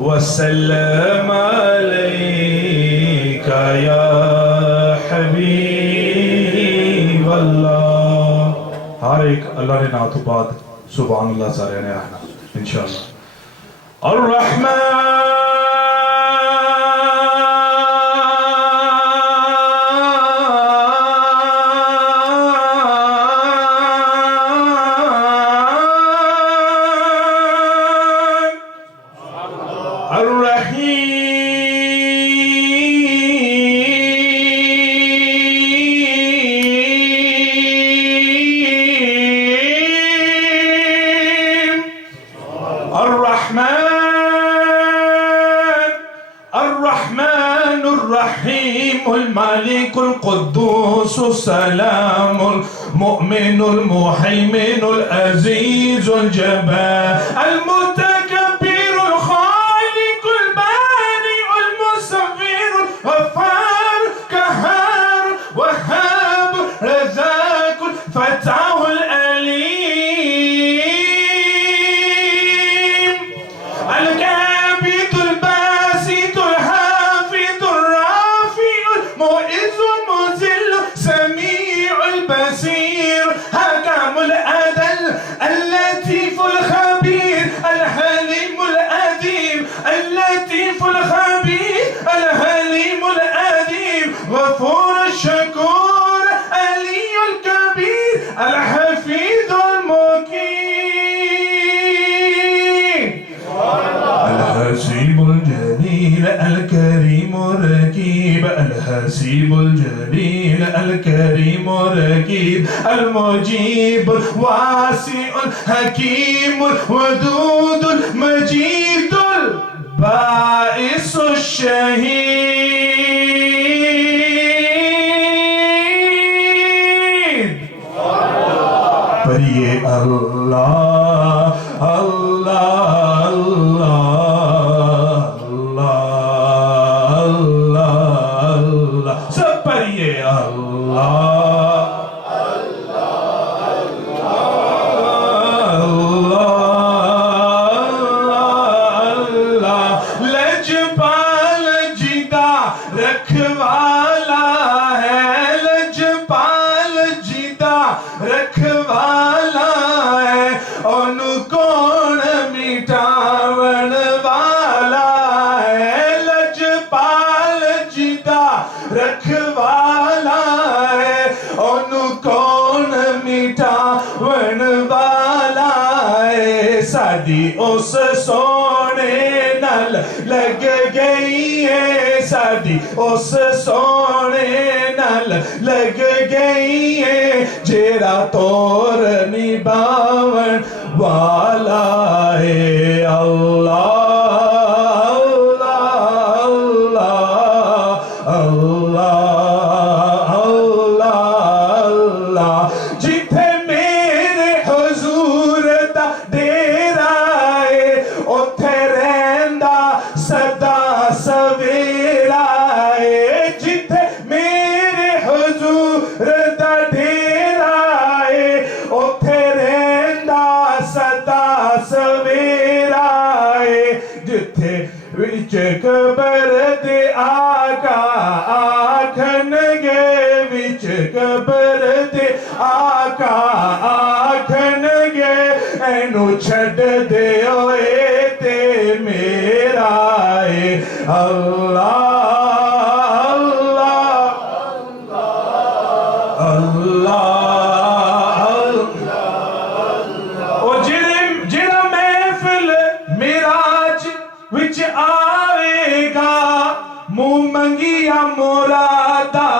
وسلم عليك يا حبيب الله. ہر ایک اللہ نے نعت بعد سبحان اللہ سارے نے آنا انشاءاللہ. الرحمن الملك القدوس السلام المؤمن المهيمن العزيز الجبار المتكبر الخالق البارئ المصور الغفار قهار وهاب رزاق فتاح الأليم القابض الباسط الحافظ الرافع المعز المذل سميع البصير حكم العدل اللطيف الخبير الحليم العظيم اللطيف الخبير الحليم العظيم غفور الشكور علي الكبير الحفيظ المقيم الحسيب الجليل الكريم الرقيب الحسيب الجليل الكريم الرقيب المجيب الواسع الحكيم الودود المجيد البائس الشهيد. پڑھیے اللہ اللہ اللہ اللہ اللہ اللہ. سب پڑھیے اللہ اللہ. لجپال جدا رکھوالا ہے لجپال جدا رکھوالا ہے ان کون مٹاون والا ہے لجپال جدا رکھوالا ہے ان کون مٹاون والا ہے. سادی اس سونے نال لگ گئی ہے سادی اس سونے نال لگ گئی ہے جیرا تور نباون والا ہے. اللہ اللہ اللہ اللہ اللہ. جتھے میرے حضور دا ڈیرا ہے اوتھے رہندا سدا سویرا ہے. جتھے میرے حضور دا ڈیرا ہے اوتھے رہندا سدا سویرا ہے. جتھے وچ قبر دے آقا آکھن گے وچ قبر دے آقا آکھن گے اینو چھڈ دے ہوئے تے میرا ہے. اللہ اللہ اللہ. او جڑا محفل معراج وچ آوے گا منہ منگیا مرادا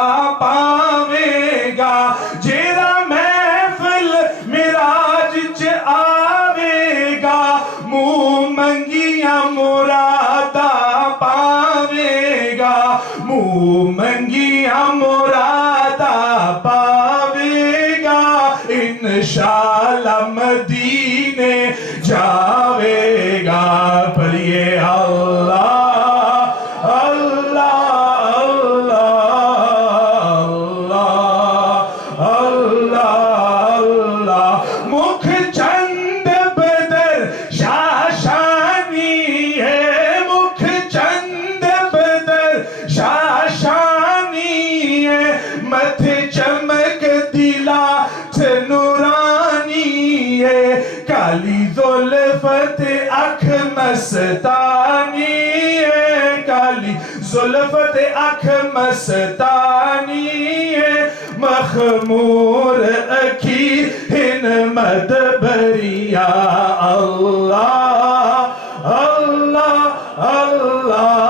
پاوے گا. جڑا محفل معراج وچ آوے گا منہ منگیا مرادا پاوے گا منہ منگیا مرادا پاوے گا. انشاءاللہ مدینے جاوے گا. پڑھیے اللہ اللہ اللہ اللہ اللہ. مکھ چند بدر شاشانی ہے مستانی ہے کالی زلفت اکھ مستانی ہے مخمور اکھی ہن مدبریا اللہ اللہ اللہ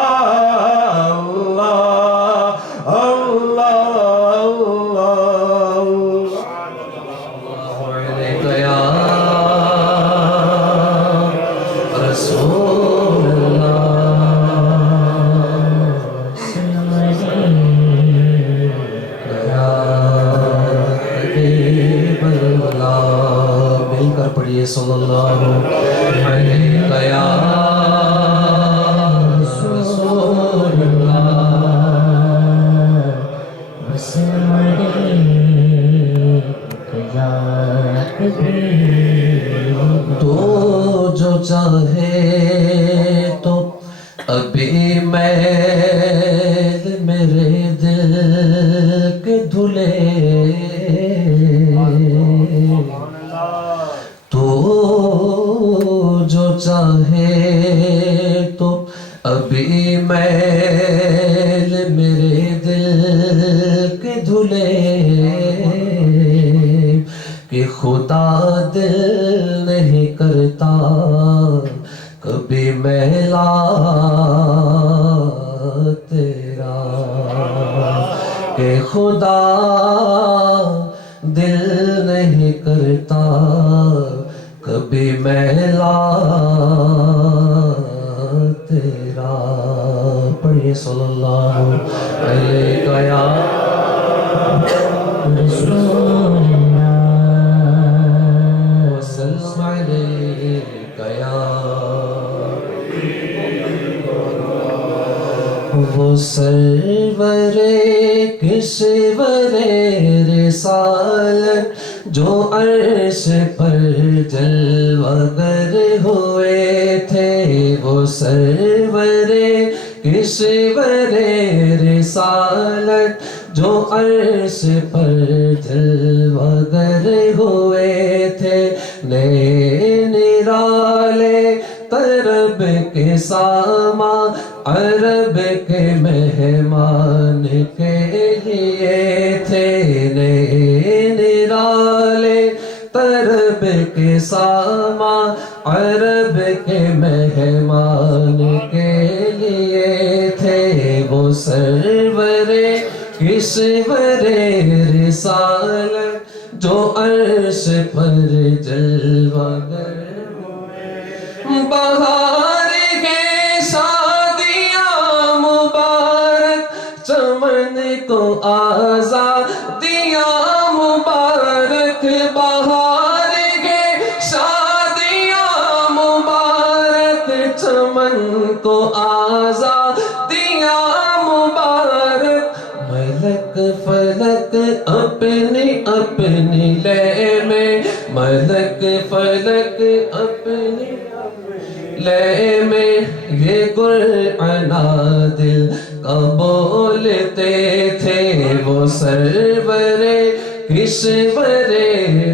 صلی اللہ علیہ یا رسول اللہ وسلم علیک یا حبیب تو جو چاہے تو ابھی میل میرے دل کے دھلے جو چاہے تو ابھی میل میرے دل کے دھلے کہ خدا دل نہیں کرتا کبھی میلا تیرا کہ خدا دل نہیں کرتا کبھی میلا تیرا پڑھیے صلی اللہ علیہ یا رسول اللہ وسلم علیہ یا وہ سرور کشور رسالت جو عرش پر جلوہ گر ہوئے تھے وہ سرور کشور رسالت جو عرش پر جلوہ گر ہوئے تھے نئے نرالے طرب کے ساما عرب کے مہمان کے لیے تھے نئے نرالے طرب کے ساما عرب کے مہمان کے لیے تھے وہ سرور کشور رسالت جو عرش پر جلوہ گر بہار ہے شادیاں مبارک چمن کو آزادیاں مبارک بہار ہے شادیاں مبارک چمن کو آزادیاں مبارک ملک فلک اپنی اپنی لے میں ملک فلک اپنی لے میں یہ قرآن دل کا بولتے تھے وہ سرور کشور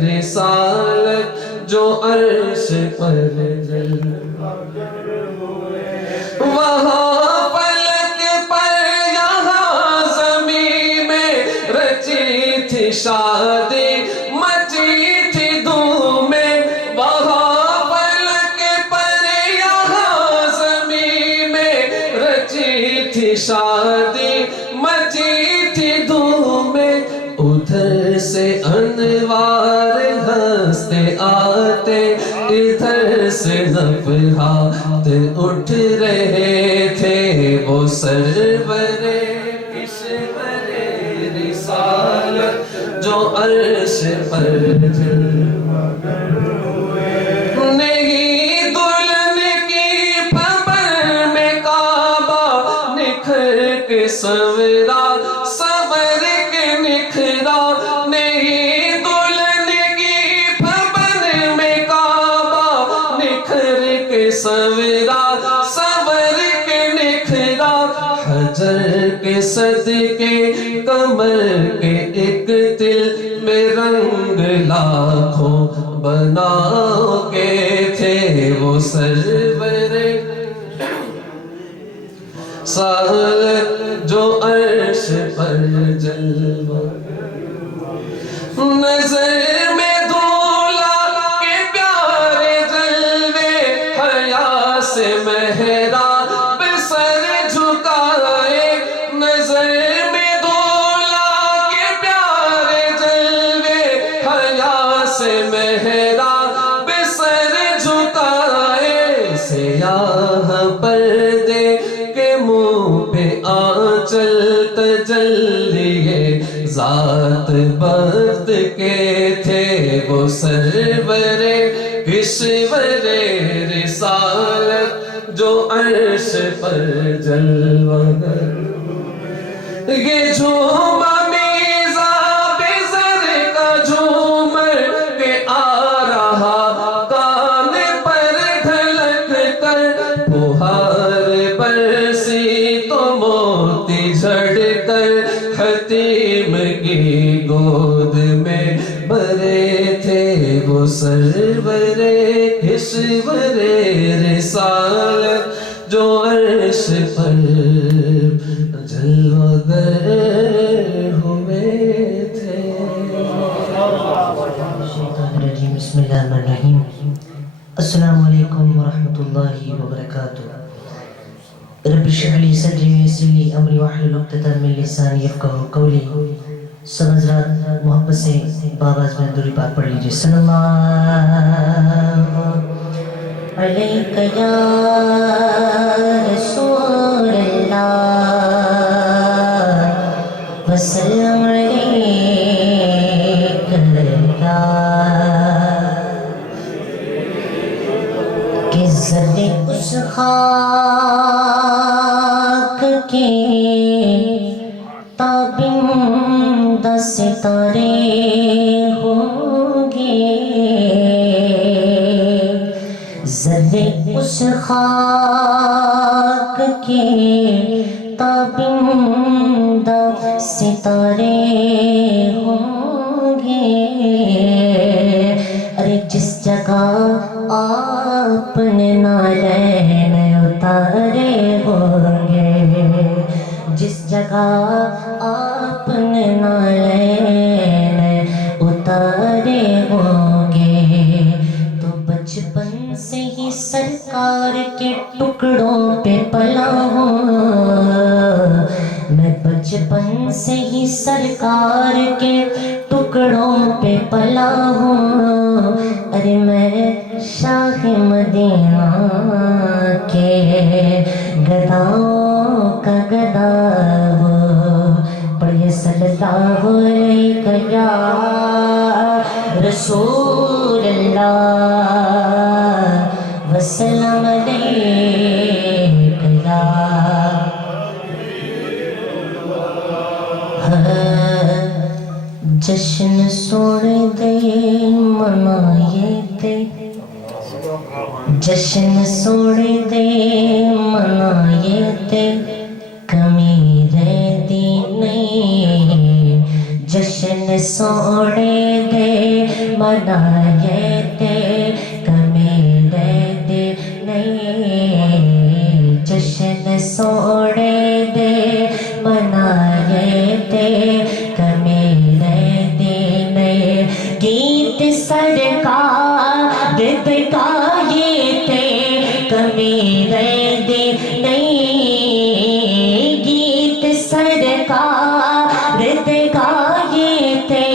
رسالت جو عرش پر وہاں فلک پر یہاں زمین میں رچی تھی شادی مچی تھی دھومیں وہاں فلک پر یہاں زمین میں رچی تھی شادی مچی تھی دھومیں ادھر سے انوار ہنستے آتے ادھر سے نفحات اٹھ رہے تھے وہ سرور کشور رسالت جو عرش پر نہیں دلہن کی پھبر میں کعبہ نکھر کے سورا سور کے نکھرا نہیں دلہن کی پھبر میں کعبہ نکھر کے سورا سور کے نکھرا حجر کے صدقے کمر کے ایک دل میں رنگ لاکھوں بناؤ کے تھے وہ سرور سالت جو عرش پر جلوہ نظر میں دھولا کے پیارے جلوے حیا سے محراب سر جھکائے نظر میں دھولا کے پیارے جلوے حیا سے محراب سر جھکائے سیاہ پردے کے منہ پہ آنچل تجلیے ذات بخت کے تھے وہ سرور کشور رسالت جو عرش پر جلوہ یہ جھوما میزاب زر کا جھومر کے آ رہا کان پر ڈھلک کر بہار برسی تو موتی جھڑ کر حتیم کی گود میں بھرے تھے وہ سرور کشور رسالت جو عرش پر جلوہ گر ہوئے تھے. بسم اللہ الرحمن الرحیم. السلام علیکم ورحمۃ اللہ وبرکاتہ. رب اشرح لی صدری ویسر لی امری واحلل عقدۃ من لسانی یفقہوا قولی. سب حضرات محبت سے بآواز میں درود پاک پڑھ لیجیے. صلی اللہ علیک یا رسول اللہ وسلم علیک یا کہ زد اس خاک کے تابندہ ستارے ہوں گے زد اس خاک کے تابندہ ستارے ہوں گے. ارے جس جگہ آپ نے نالین اتارے ہوں گے جس جگہ آپ نے نالین اتارے ہوں گے تو بچپن سے ہی سرکار کے ٹکڑوں پہ پلا ہوں. میں بچپن سے ہی سرکار کے ٹکڑوں پہ پلا ہوں. ارے میں شاہ مدینہ کے گداؤں کا گدا ہوں. پڑھیے صلی اللہ علیہ یا رسول اللہ وسلم علیہ یا جشن سوڑ دے منائے تے جشن سوڑ دے منائے تے کمی رہ دی نہیں. جشن سوڑ دے منائے تے کمی رہ دی نہیں. جشن سوڑ دے منائے تے کمی رہ دی نہیں. گیت سرکار گائے تھے کمی رہ دی نہیں. گیت سرکار گائے تھے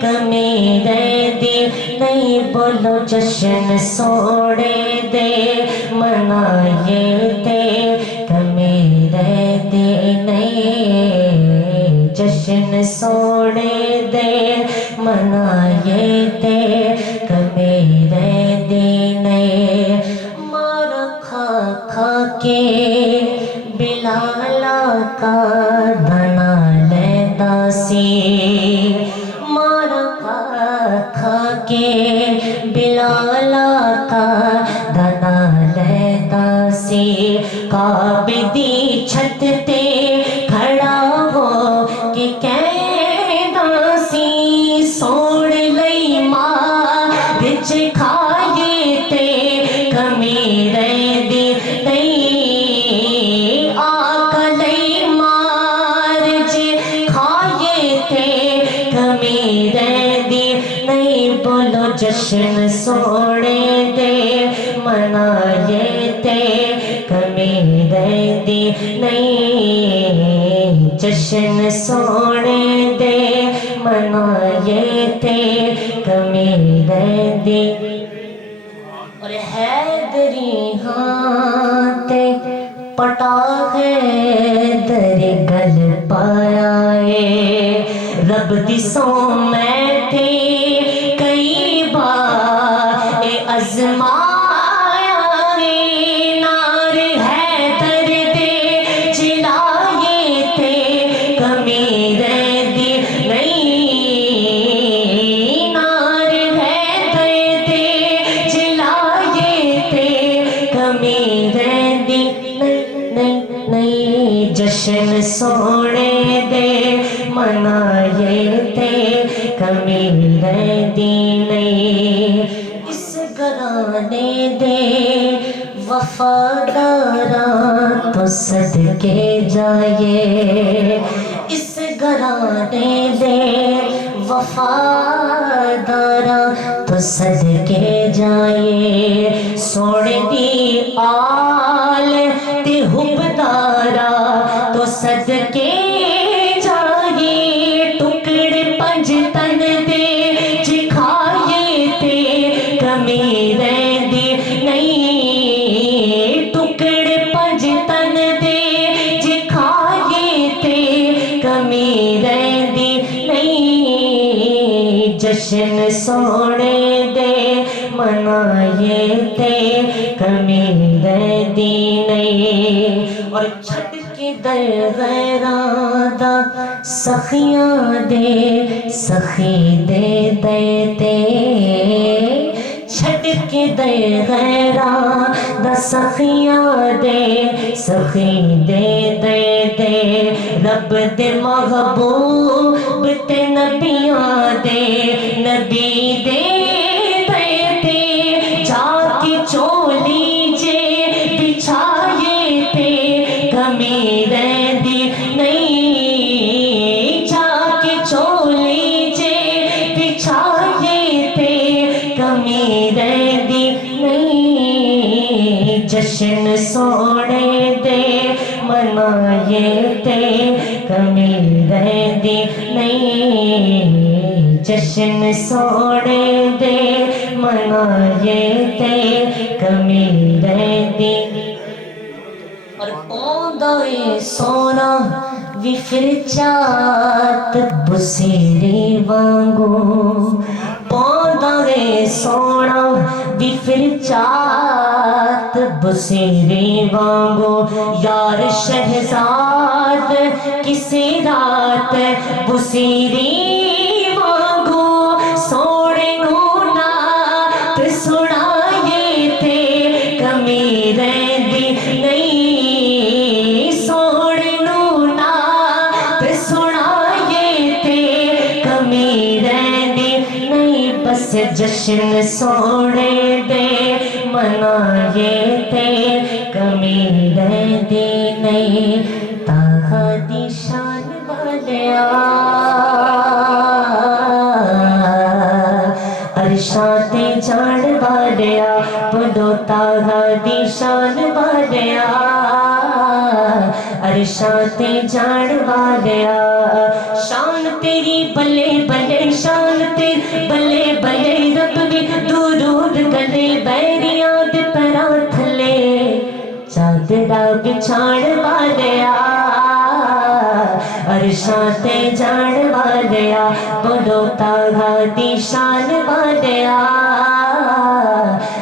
کمی رہ دی نہیں. بولو جشن سوڑے دے منائے تھے کمی رہ دی نہیں. جشن سوڑے دے منائے تھے کمی رہ دی نہیں. مار کھا کھا کے بلالا کا دنا لیدا سی. مار کھا کھا کے بلالا کا دنا لیدا سی. کعبے چھت تے کھڑا ہو کہ کہنا سی سوڑ لئی ماں بچ کھائے تے کمی رہ دی نہیں. آ جشن سونے دے منائے تے کمی رہندی نہیں جشن سونے دے منائے تے کمی رہندی اور حیدری ہاں پٹا حیدر گل پایا ہے رب دی سو میں تھی کئی بار ازمایا ہے نار حیدر دے جلائے تھے کمی رہندی نہیں نار حیدر دے جلائے تھے کمی رہندی نہیں جشن سونے دے منائے تے کمی رہندی نہیں اس گھرانے دے وفاداراں تو صدقے جائے اس گھرانے دے وفاداراں تو صدقے جائے سونے دی آل تے حبدارا تو صدقے جائے ٹکڑے پنج تن دے جکھائے تے کمی رہندی نہیں ٹکڑے پنج تن دے جکھائے تے کمی رہندی نہیں جشن سونے دے منائے تے کمی رہندی نہیں اور چھٹ کے در غیراں دا سخیاں دے سخی دے دیتے چھٹ کے در غیراں دا سخیاں دے سخی دے دیتے رب دے محبوب تے نبیاں دے نبی دے چولی جے بچھائے تے کمی رہندی نہیں جا کے چولی جے بچھائے تے کمی رہندی نہیں جشن سونے دے منائے تے کمی رہندی نہیں جشن سونے دے منائے تے کمی رہندی اور پوندے سونا بھی پھر چات بسیری وانگو پوندے سونا بھی پھر چات بسیری وانگو یار شہزاد کسی رات بسیری جشن سونے دے منائے تے کمی رہندی نہیں تاہا دی شان والیا عرشاں تے جان والیا پڑھو تاہا دی شان والیا عرشاں تے جان والیا شان تیری بلے بلے شان تیری بلے بلے رب بھی درود گلے بیریاں دے پیراں تھلے چادرا بچھان والیا عرشاں تے جان والیا بڑھو تاہا دی شان والیا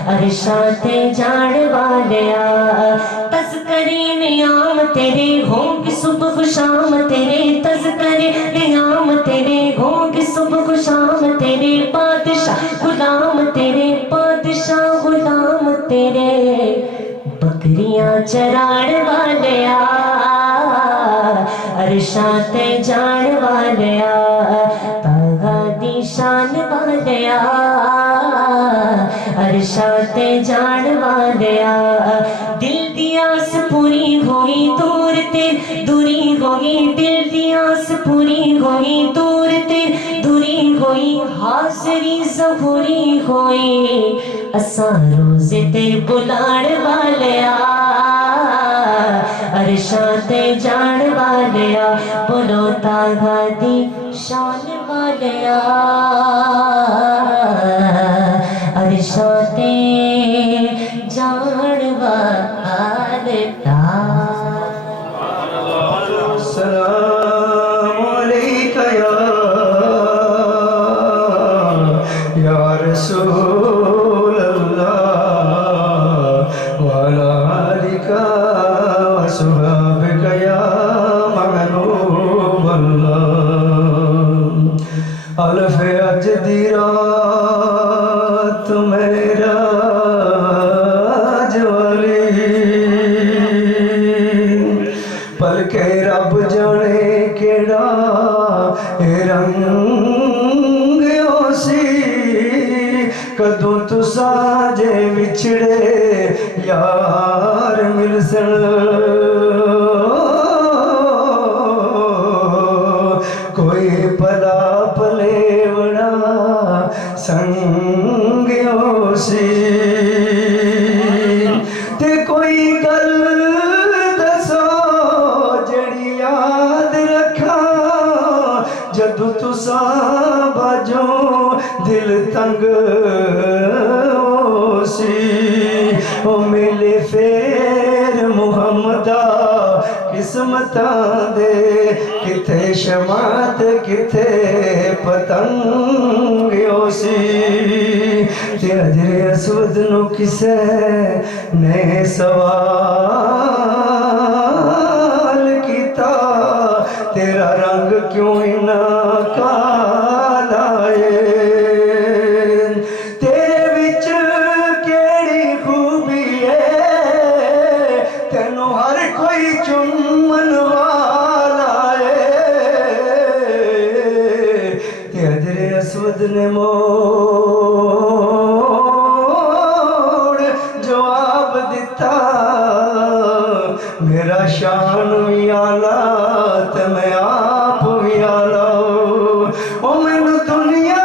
عرشاں تے جان والیا تذکرے نیام تیرے ہوں گے صبح شام تیرے تذکرے نیام تیرے ہوں گے صبح شام تیرے بادشاہ غلام تیرے بادشاہ غلام تیرے بکریاں چران والیا عرشاں تے جان والیا تاہا دی شان والیا عرشاں تے جان والیا دل دی آس پوری ہوئی دور تے دوری ہوئی دل دی آس پوری ہوئی دور تے دوری کوئی حاضری ظہوری ہوئی اساں روزے تے بلان والیا عرشاں تے جان والیا بولو تاغا دی شان والیا عرشاں تے جان والیا السلام علیکہ یا رسول اللہ وعلا آلکہ وصحابکہ یا محبوب اللہ الف اجدی رات میرا پلکے رب جانے کیڑا رنگ سی کدوں تسا جے وچھڑے یار ملسن کوئی پلا پلیوڑا سنگیوں سی تے کوئی گل جدو تسا باجو دل تنگ سی او ملے پھر محمدہ قسمتاں دے کتے شماعت کتے پتنگ سی تے حجر اسود نو کسے نے سوال کیتا تیرا رنگ کیوں نہ کالا ہے تیرے وچ کیڑی خوبی ہے تینوں ہر کوئی چومن والا ہے تے حجر اسود نے موڑ جواب دیتا میرا شان وی آلہ تے میں آپ وی آلہ او مینوں دنیا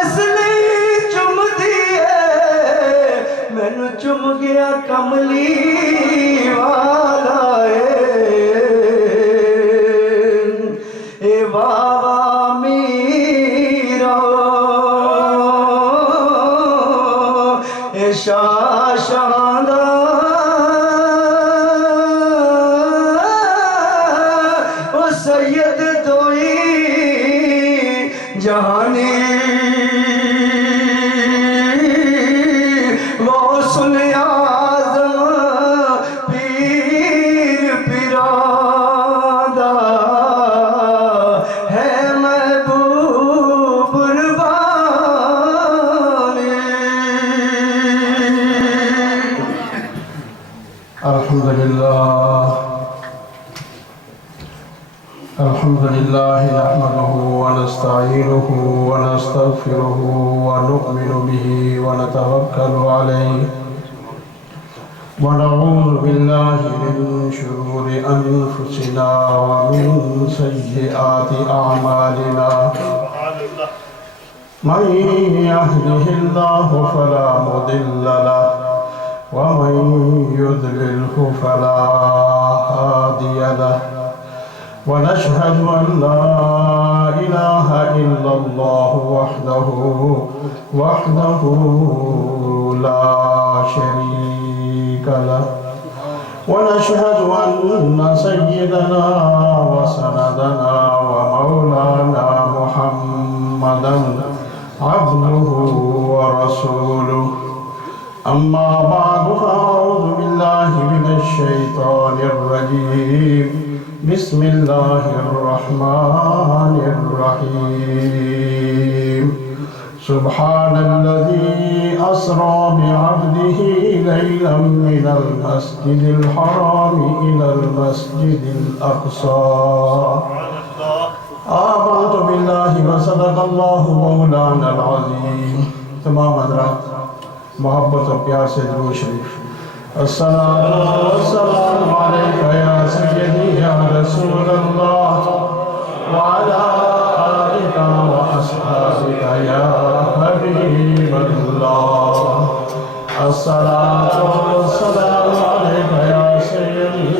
اس لیے چم دی ہے مینوں چم گیا کملی والا اے واوا میرا اے شاہ شاندہ سید دوئی جہانی غوث الاعظم پیر پیرادہ ہے محبوب ربانی الحمدللہ الحمد لله نحمده ونستعينه ونستغفره ونؤمن به ونتوكل عليه ونعوذ بالله من شرور أنفسنا ومن سيئات أعمالنا من يهده الله فلا مضل له ومن يضلله فلا هادي له ونشهد أن لا إله إلا الله وحده لا شريك له ونشهد أن سيدنا وسندنا ومولانا محمدا عبده ورسوله أما بعد فأعوذ بالله من الشيطان الرجيم بسم الله الرحمن الرحيم سبحان الذي أسرى بعبده ليلا من المسجد الحرام إلى المسجد الأقصى آمنت بالله وصدق الله مولانا العظيم تمام حضرات محبت و پیار سے درود شریف السلام والسلام علیکہ یا سیدی یا رسول اللہ وعلا آلکہ و اصحابکہ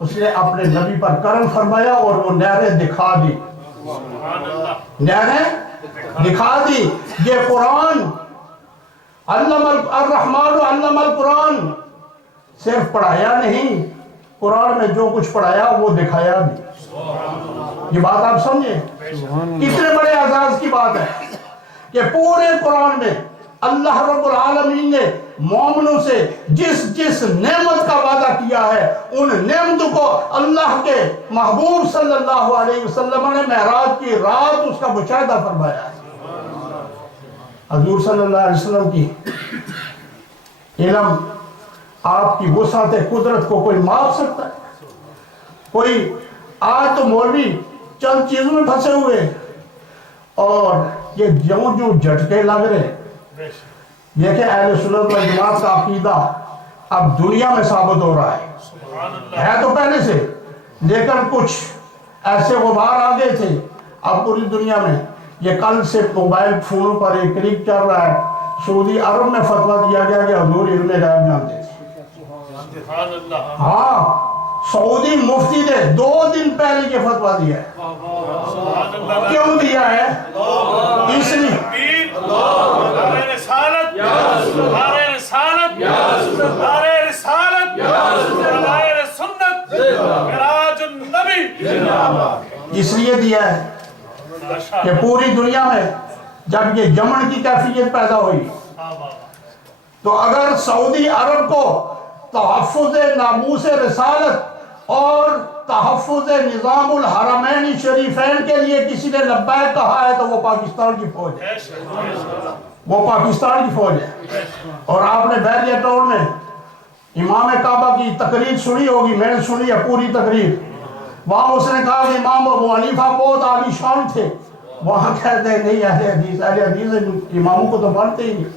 اس نے اپنے نبی پر کرم فرمایا اور وہ نہریں دکھا دی، نہریں دکھا دی۔ یہ قرآن علم الرحمن علم القرآن صرف پڑھایا نہیں، قرآن میں جو کچھ پڑھایا وہ دکھایا بھی۔ یہ بات آپ سمجھیں، کتنے بڑے اعزاز کی بات ہے کہ پورے قرآن میں اللہ رب العالمین نے مومنوں سے جس جس نعمت کا وعدہ کیا ہے، ان نعمتوں کو اللہ کے محبوب صلی اللہ علیہ وسلم نے معراج کی رات اس کا مشاہدہ فرمایا ہے۔ حضور صلی اللہ علیہ وسلم کی علم، آپ کی وسعت قدرت کو کوئی ماپ سکتا ہے؟ کوئی آج تو مولوی چند چیزوں میں پھنسے ہوئے اور یہ جو جھٹکے لگ رہے ہیں، دیکھیں اہل سنت و جماعت کا عقیدہ اب دنیا میں ثابت ہو رہا ہے تو پہلے سے، لیکن کچھ ایسے غبار آ گئے تھے اب پوری دنیا میں۔ یہ کل سے موبائل فونوں پر ایک کلک چل رہا ہے، سعودی عرب میں فتویٰ دیا گیا کہ حضور علم غیب جانتے تھے۔ ہاں، سعودی مفتی نے 2 دن پہلے یہ فتویٰ دیا ہے۔ کیوں دیا ہے؟ اس لیے دیا ہے کہ پوری دنیا میں جب یہ جمن کی کیفیت پیدا ہوئی تو اگر سعودی عرب کو تحفظ ناموس رسالت اور تحفظ نظام الحرمین شریفین کے لیے کسی نے لبیک کہا ہے تو وہ پاکستان کی فوج ہے، وہ پاکستان کی فوج ہے۔ اور آپ نے بیریہ ٹاؤن میں امام کعبہ کی تقریر سنی ہوگی، میں نے سنی ہے پوری تقریر۔ وہاں اس نے کہا کہ امام ابو حنیفہ بہت عالی شان تھے، وہاں کہتے ہیں نہیں اہل حدیث اماموں کو تو مانتے ہی نہیں۔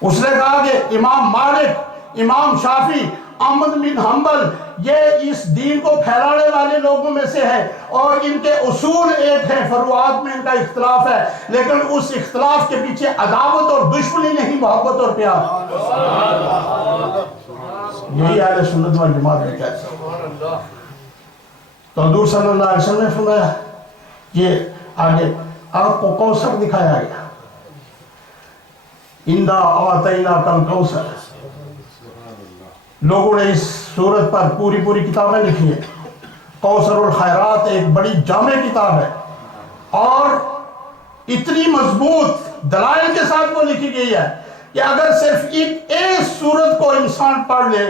اس نے کہا کہ امام مالک، امام شافعی، احمد بن حنبل یہ اس دین کو پھیلانے والے لوگوں میں سے ہے اور ان کے اصول ایک ہیں، فروعات میں ان کا اختلاف ہے، لیکن اس اختلاف کے پیچھے عداوت اور دشمنی نہیں، محبت اور پیار۔ یہی اہل سنت والجماعت میں کہتے ہیں۔ تو حضور صلی اللہ علیہ وسلم نے فرمایا، یہ آگے آپ کو کوثر دکھایا گیا، اِنَّا أَعْطَيْنَاكَ الْكَوْثَرَ۔ لوگوں نے اس سورت پر پوری کتابیں لکھی ہیں۔ کوثر الخیرات ایک بڑی جامع کتاب ہے اور اتنی مضبوط دلائل کے ساتھ وہ لکھی گئی ہے کہ اگر صرف ایک سورت کو انسان پڑھ لے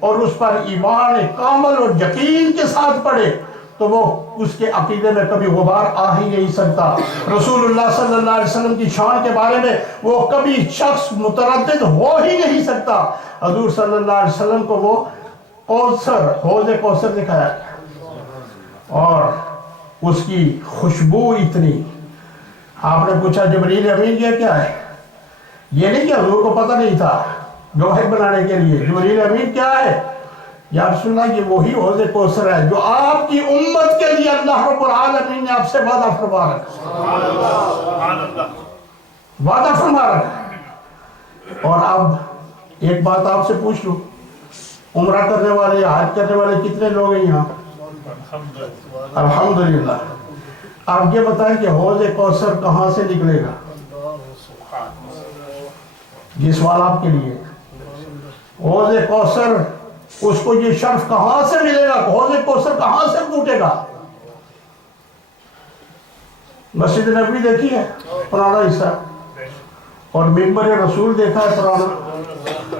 اور اس پر ایمان کامل اور یقین کے ساتھ پڑھے تو وہ اس کے عقیدے میں کبھی غبار آ ہی نہیں سکتا۔ رسول اللہ صلی اللہ علیہ وسلم کی شان کے بارے میں وہ کبھی شخص متردد ہو ہی نہیں سکتا۔ حضور صلی اللہ علیہ وسلم کو وہ کوثر، حوض کوثر دکھایا اور اس کی خوشبو اتنی۔ آپ نے پوچھا جبریل امین یہ کیا ہے؟ یہ نہیں کہ حضور کو پتہ نہیں تھا گواہی بنانے کے لیے، جبریل امین کیا ہے؟ یا رسول اللہ یہ وہی حوض کوثر ہے جو آپ کی امت کے لیے اللہ رب العالمین نے آپ سے وعدہ فرما رکھا ہے۔ اور اب ایک بات آپ سے پوچھ لوں، عمرہ کرنے والے، حج کرنے والے کتنے لوگ ہیں یہاں؟ الحمدللہ۔ آپ یہ بتائیں کہ حوض کوثر کہاں سے نکلے گا؟ یہ سوال آپ کے لیے۔ حوض کوثر، اس کو یہ شرف کہاں سے ملے گا؟ حوض کوثر کہاں سے پھوٹے گا؟ مسجد نبوی دیکھی ہے پرانا حصہ، اور ممبر رسول دیکھا ہے پرانا،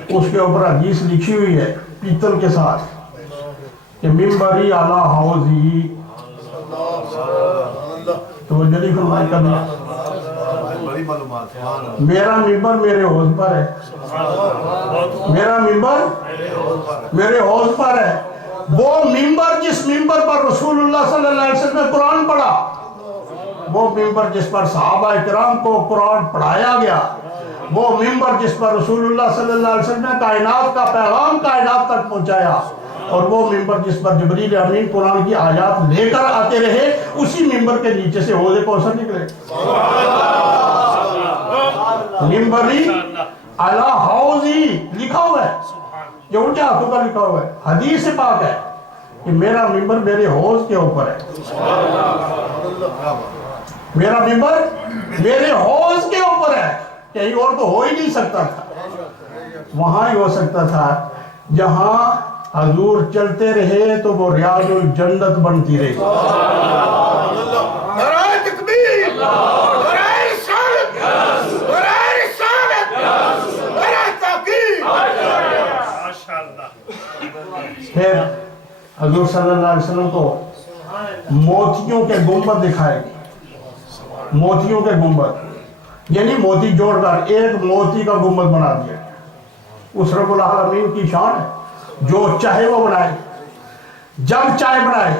اس کے اوپر حدیث لکھی ہوئی ہے پیتل کے ساتھ کہ ممبری علی حوضی، تو وہ جلی فرمائی کرنا میرا ممبر میرے حوض پر ہے، میرا ممبر میرے حوض پر ہے۔ وہ ممبر جس ممبر پر رسول اللہ صلی اللہ علیہ وسلم نے قرآن پڑھا، وہ ممبر جس پر صحابہ کرام کو قرآن پڑھایا گیا، وہ ممبر جس پر رسول اللہ صلی اللہ علیہ وسلم نے کائنات کا پیغام کائنات تک پہنچایا، اور وہ ممبر جس پر جبریل امین قرآن کی آیات لے کر آتے رہے، اسی ممبر کے نیچے سے حوض کوثر نکلے۔ ممبری علی حوضی لکھا ہوا ہے، یہ ان کے ہاتھوں پر لکھا ہوا ہے، حدیث پاک ہے کہ میرا ممبر میرے حوض کے اوپر ہے. میرا ممبر میرے حوض کے اوپر ہے. کہیں اور تو ہو ہی نہیں سکتا تھا. وہاں ہی ہو سکتا تھا جہاں حضور چلتے رہے تو وہ ریاض الجنت بنتی رہی. پھر حضور صلی اللہ علیہ وسلم کو موتیوں کے گنبد دکھائے گئے. موتیوں کے گنبد یعنی موتی جوڑ کر ایک موتی کا گنبد بنا دیا. اس رب العالمین کی شان ہے جو چاہے وہ بنائے, جب چاہے بنائے,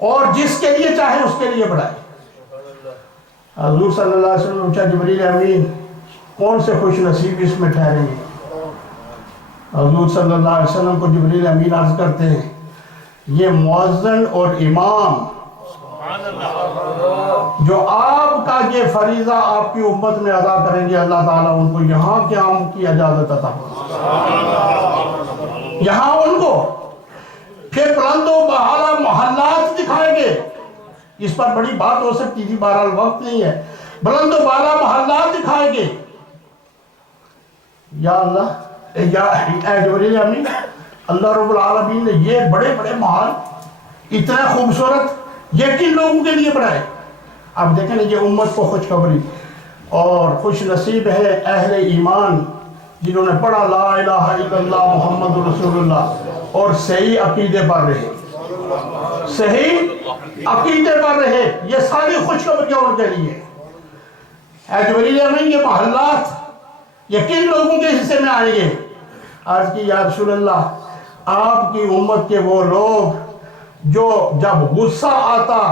اور جس کے لیے چاہے اس کے لیے بنائے. حضور صلی اللہ علیہ وسلم نے پوچھا جبریل امین کون سے خوش نصیب اس میں ٹھہریں گے؟ حضور صلی اللہ علیہ وسلم کو جبریل امین عرض کرتے ہیں یہ مؤذن اور امام جو آپ کا یہ فریضہ آپ کی امت میں ادا کریں گے, اللہ تعالیٰ ان کو یہاں قیام کی اجازت عطا یہاں ان کو. پھر بلند و بالا محلات دکھائیں گے. اس پر بڑی بات ہو سکتی تھی, بہرحال وقت نہیں ہے. بلند و بالا محلات دکھائیں گے. یا اللہ اے جبریل امین اللہ رب العالمین نے یہ بڑے بڑے محل اتنا خوبصورت یہ کن لوگوں کے لیے بنائے؟ اب دیکھیں یہ امت کو خوشخبری اور خوش نصیب ہے اہل ایمان جنہوں نے پڑھا لا الہ الا اللہ محمد رسول اللہ اور صحیح عقیدے پر رہے. صحیح عقیدے پر رہے. یہ ساری خوشخبریاں ان کے لیے. اے جبریل امین یہ محلات یہ کن لوگوں کے حصے میں آئیں گے؟ عرض کی یا رسول اللہ آپ کی امت کے وہ لوگ جو جب غصہ آتا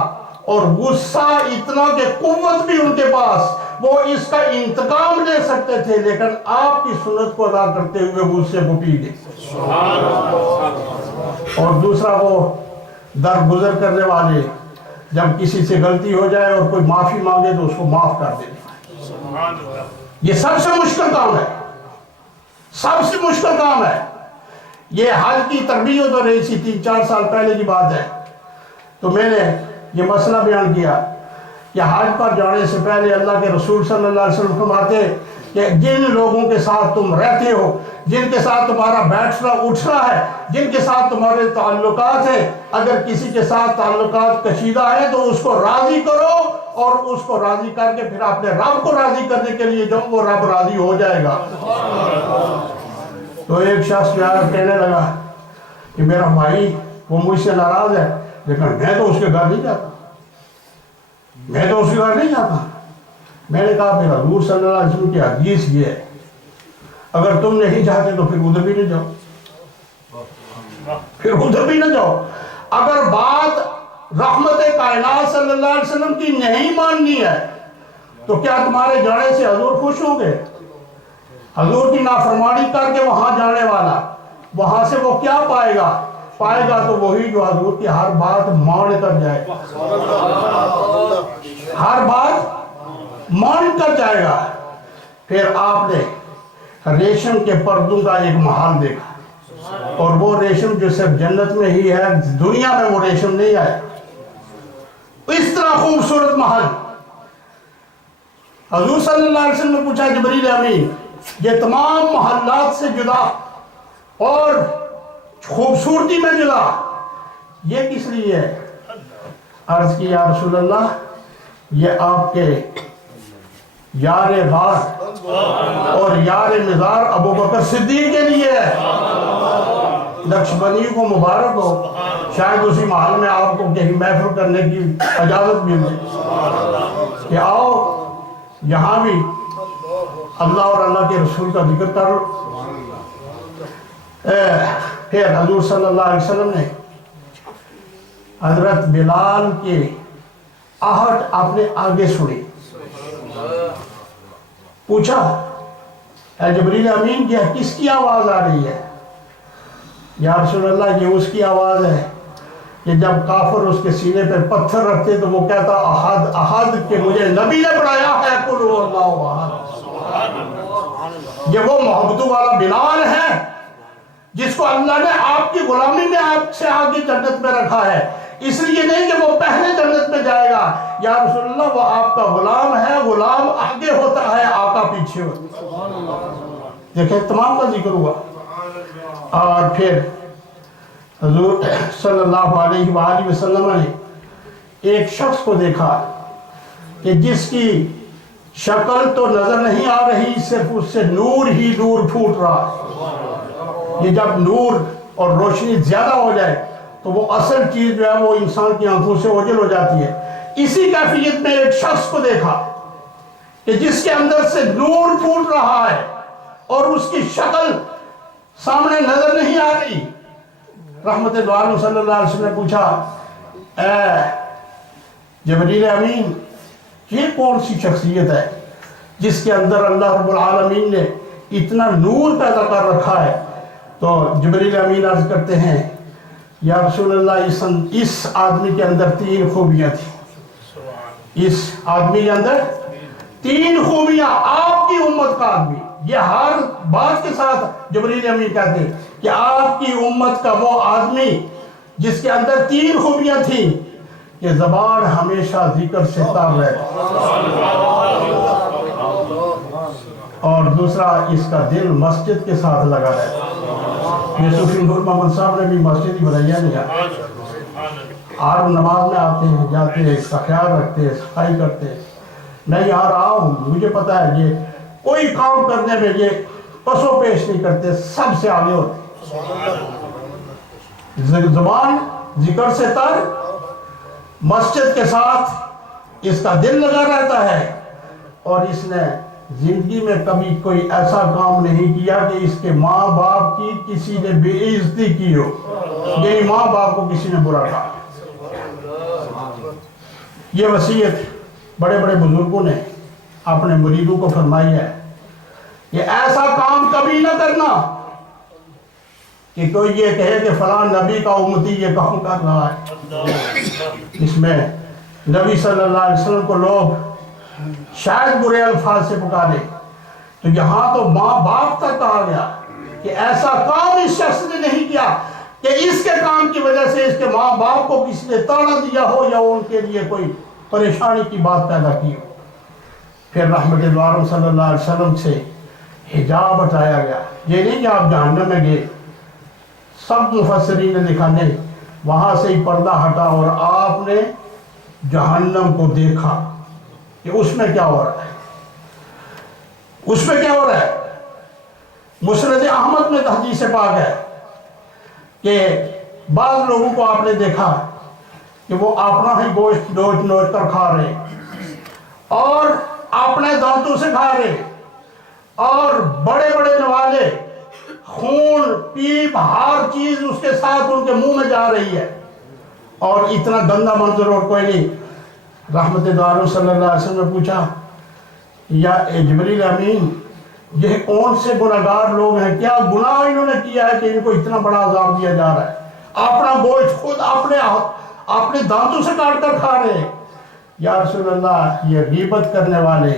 اور غصہ اتنا کہ قوت بھی ان کے پاس وہ اس کا انتقام لے سکتے تھے لیکن آپ کی سنت کو ادا کرتے ہوئے غصے کو پی گئے. اور دوسرا وہ درگزر کرنے والے جب کسی سے غلطی ہو جائے اور کوئی معافی مانگے تو اس کو معاف کر دینا. یہ سب سے مشکل کام ہے. سب سے مشکل کام ہے. یہ حج کی تربیت ہو رہی تھی 3-4 سال پہلے کی بات ہے تو میں نے یہ مسئلہ بیان کیا کہ حج پر جانے سے پہلے اللہ کے رسول صلی اللہ علیہ وسلم فرماتے کہ جن لوگوں کے ساتھ تم رہتے ہو جن کے ساتھ تمہارا بیٹھنا اٹھنا ہے جن کے ساتھ تمہارے تعلقات ہیں اگر کسی کے ساتھ تعلقات کشیدہ ہیں تو اس کو راضی کرو اور اس کو راضی کر کے پھر اپنے رب کو راضی کرنے کے لیے جب وہ رب راضی ہو جائے گا. تو ایک شخص کہنے لگا کہ میرا بھائی وہ مجھ سے ناراض ہے لیکن میں تو اس کے گھر نہیں جاتا. میں تو اس کے گھر نہیں جاتا. میں نے کہا پھر حضور صلی اللہ علیہ وسلم کی حدیث یہ ہے اگر تم نہیں چاہتے تو پھر ادھر بھی نہ جاؤ. پھر ادھر بھی نہ جاؤ. اگر بات رحمت کائنات صلی اللہ علیہ وسلم کی نہیں ماننی ہے تو کیا تمہارے جانے سے حضور خوش ہوں گے؟ حضور کی نافرمانی کر کے وہاں جانے والا وہاں سے وہ کیا پائے گا؟ پائے گا تو وہی جو حضور کی ہر بات مان کر جائے گا. ہر بات مان کر جائے گا. پھر آپ نے ریشم کے پردوں کا ایک محل دیکھا اور وہ ریشم جو صرف جنت میں ہی ہے دنیا میں وہ ریشم نہیں ہے. اس طرح خوبصورت محل. حضور صلی اللہ علیہ وسلم نے پوچھا جبریل امین یہ تمام محلات سے جدا اور خوبصورتی میں جدا یہ کس لیے ہے؟ عرض کی یا رسول اللہ یہ آپ کے یار غار اور یار مزار ابو بکر صدیق کے لیے ہے. نقشبندی کو مبارک ہو شاید اسی محل میں آپ کو کہیں محفل کرنے کی اجازت مل جائے کہ آؤ یہاں بھی اللہ اور اللہ کے رسول کا ذکر کرو. پھر حضور صلی اللہ علیہ وسلم نے حضرت بلال کے آہٹ اپنے آگے سنی. پوچھا اے جبریل امین کیا کس کی آواز آ رہی ہے؟ یا رسول اللہ یہ اس کی آواز ہے کہ جب کافر اس کے سینے پہ پتھر رکھتے تو وہ کہتا احد احد کہ مجھے نبی نے پڑھایا ہے قل هو اللہ احد. یہ وہ محبتوں والا بلال ہے جس کو اللہ نے آپ کی غلامی میں آپ سے آگے جنت میں رکھا ہے، اس لیے نہیں کہ وہ پہلے جنت میں جائے گا، یا رسول اللہ وہ آپ کا غلام ہے، غلام آگے ہوتا ہے، آقا پیچھے ہوتا ہے۔ دیکھیں تمام کا ذکر ہوا۔ اور پھر حضور صلی اللہ علیہ وآلہ وسلم نے ایک شخص کو دیکھا کہ جس کی شکل تو نظر نہیں آ رہی، صرف اس سے نور ہی نور پھوٹ رہا ہے۔ یہ جب نور اور روشنی زیادہ ہو جائے تو وہ اصل چیز جو ہے وہ انسان کی آنکھوں سے اوجھل ہو جاتی ہے۔ اسی کیفیت میں ایک شخص کو دیکھا کہ جس کے اندر سے نور پھوٹ رہا ہے اور اس کی شکل سامنے نظر نہیں آ رہی۔ رحمت دو عالم صلی اللہ علیہ وسلم نے پوچھا، اے جبریل امین، یہ کون سی شخصیت ہے جس کے اندر اللہ رب العالمین نے اتنا نور پیدا کر رکھا ہے؟ تو جبریل امین عرض کرتے ہیں، یا رسول اللہ اس آدمی کے اندر 3 خوبیاں تھیں۔ اس آدمی کے اندر 3 خوبیاں، آپ کی امت کا آدمی، یہ ہر بات کے ساتھ جبریل امین کہتے ہیں کہ آپ کی امت کا وہ آدمی جس کے اندر 3 خوبیاں تھیں کہ زبان ہمیشہ ذکر سے تر رہے، اور دوسرا اس کا دل مسجد کے ساتھ لگا رہے۔ یہ صوفی نور محمد صاحب نے بھی مسجد ہی بنایا نہیں، اور نماز میں آتے ہیں، جاتے ہیں، اس کا خیال رکھتے ہیں، صفائی کرتے ہیں۔ میں یہاں رہا ہوں، مجھے پتا ہے یہ کوئی کام کرنے میں یہ پسو پیش نہیں کرتے، سب سے آگے ہوتے۔ زبان ذکر سے تر، مسجد کے ساتھ اس کا دل لگا رہتا ہے، اور اس نے زندگی میں کبھی کوئی ایسا کام نہیں کیا کہ اس کے ماں باپ کی کسی نے بے عزتی کی ہو، یعنی ماں باپ کو کسی نے برا کہا۔ یہ وصیت بڑے بڑے بزرگوں نے اپنے مریدوں کو فرمائی ہے کہ ایسا کام کبھی نہ کرنا کہ کوئی یہ کہے کہ فلاں نبی کا امتی یہ کام کر رہا ہے۔ اس میں نبی صلی اللہ علیہ وسلم کو لوگ شاید برے الفاظ سے پکارے، تو یہاں تو ماں باپ تک کہا گیا کہ ایسا کام اس شخص نے نہیں کیا کہ اس کے کام کی وجہ سے اس کے ماں باپ کو کسی نے تانا دیا ہو یا ان کے لیے کوئی پریشانی کی بات پیدا کی ہو۔ پھر رحمت اللہ صلی اللہ علیہ وسلم سے حجاب ہٹایا گیا، یہ نہیں کہ آپ جہنم میں گئے، سب مفسرین نے لکھا نہیں، وہاں سے ہی پردہ ہٹا اور آپ نے جہنم کو دیکھا کہ اس میں کیا ہو رہا ہے، اس میں کیا ہو رہا ہے۔ مسند احمد میں حدیث پاک ہے کہ بعض لوگوں کو آپ نے دیکھا کہ وہ اپنا ہی گوشت نوچ نوچ کر کھا رہے اور اپنے دانتوں سے کھا رہے، اور بڑے بڑے نوالے، خون پیپ ہر چیز اس کے ساتھ ان کے منہ میں جا رہی ہے، اور اتنا گندا منظر اور کوئی نہیں۔ رحمت دو صلی اللہ علیہ وسلم نے پوچھا، یا جبریل امین، یہ کون سے گناہگار لوگ ہیں، کیا گناہ انہوں نے کیا ہے کہ ان کو اتنا بڑا عذاب دیا جا رہا ہے؟ اپنا گوشت خود اپنے دانتوں سے کاٹ کر کھا رہے ہیں۔ یا رسول اللہ، یہ غیبت کرنے والے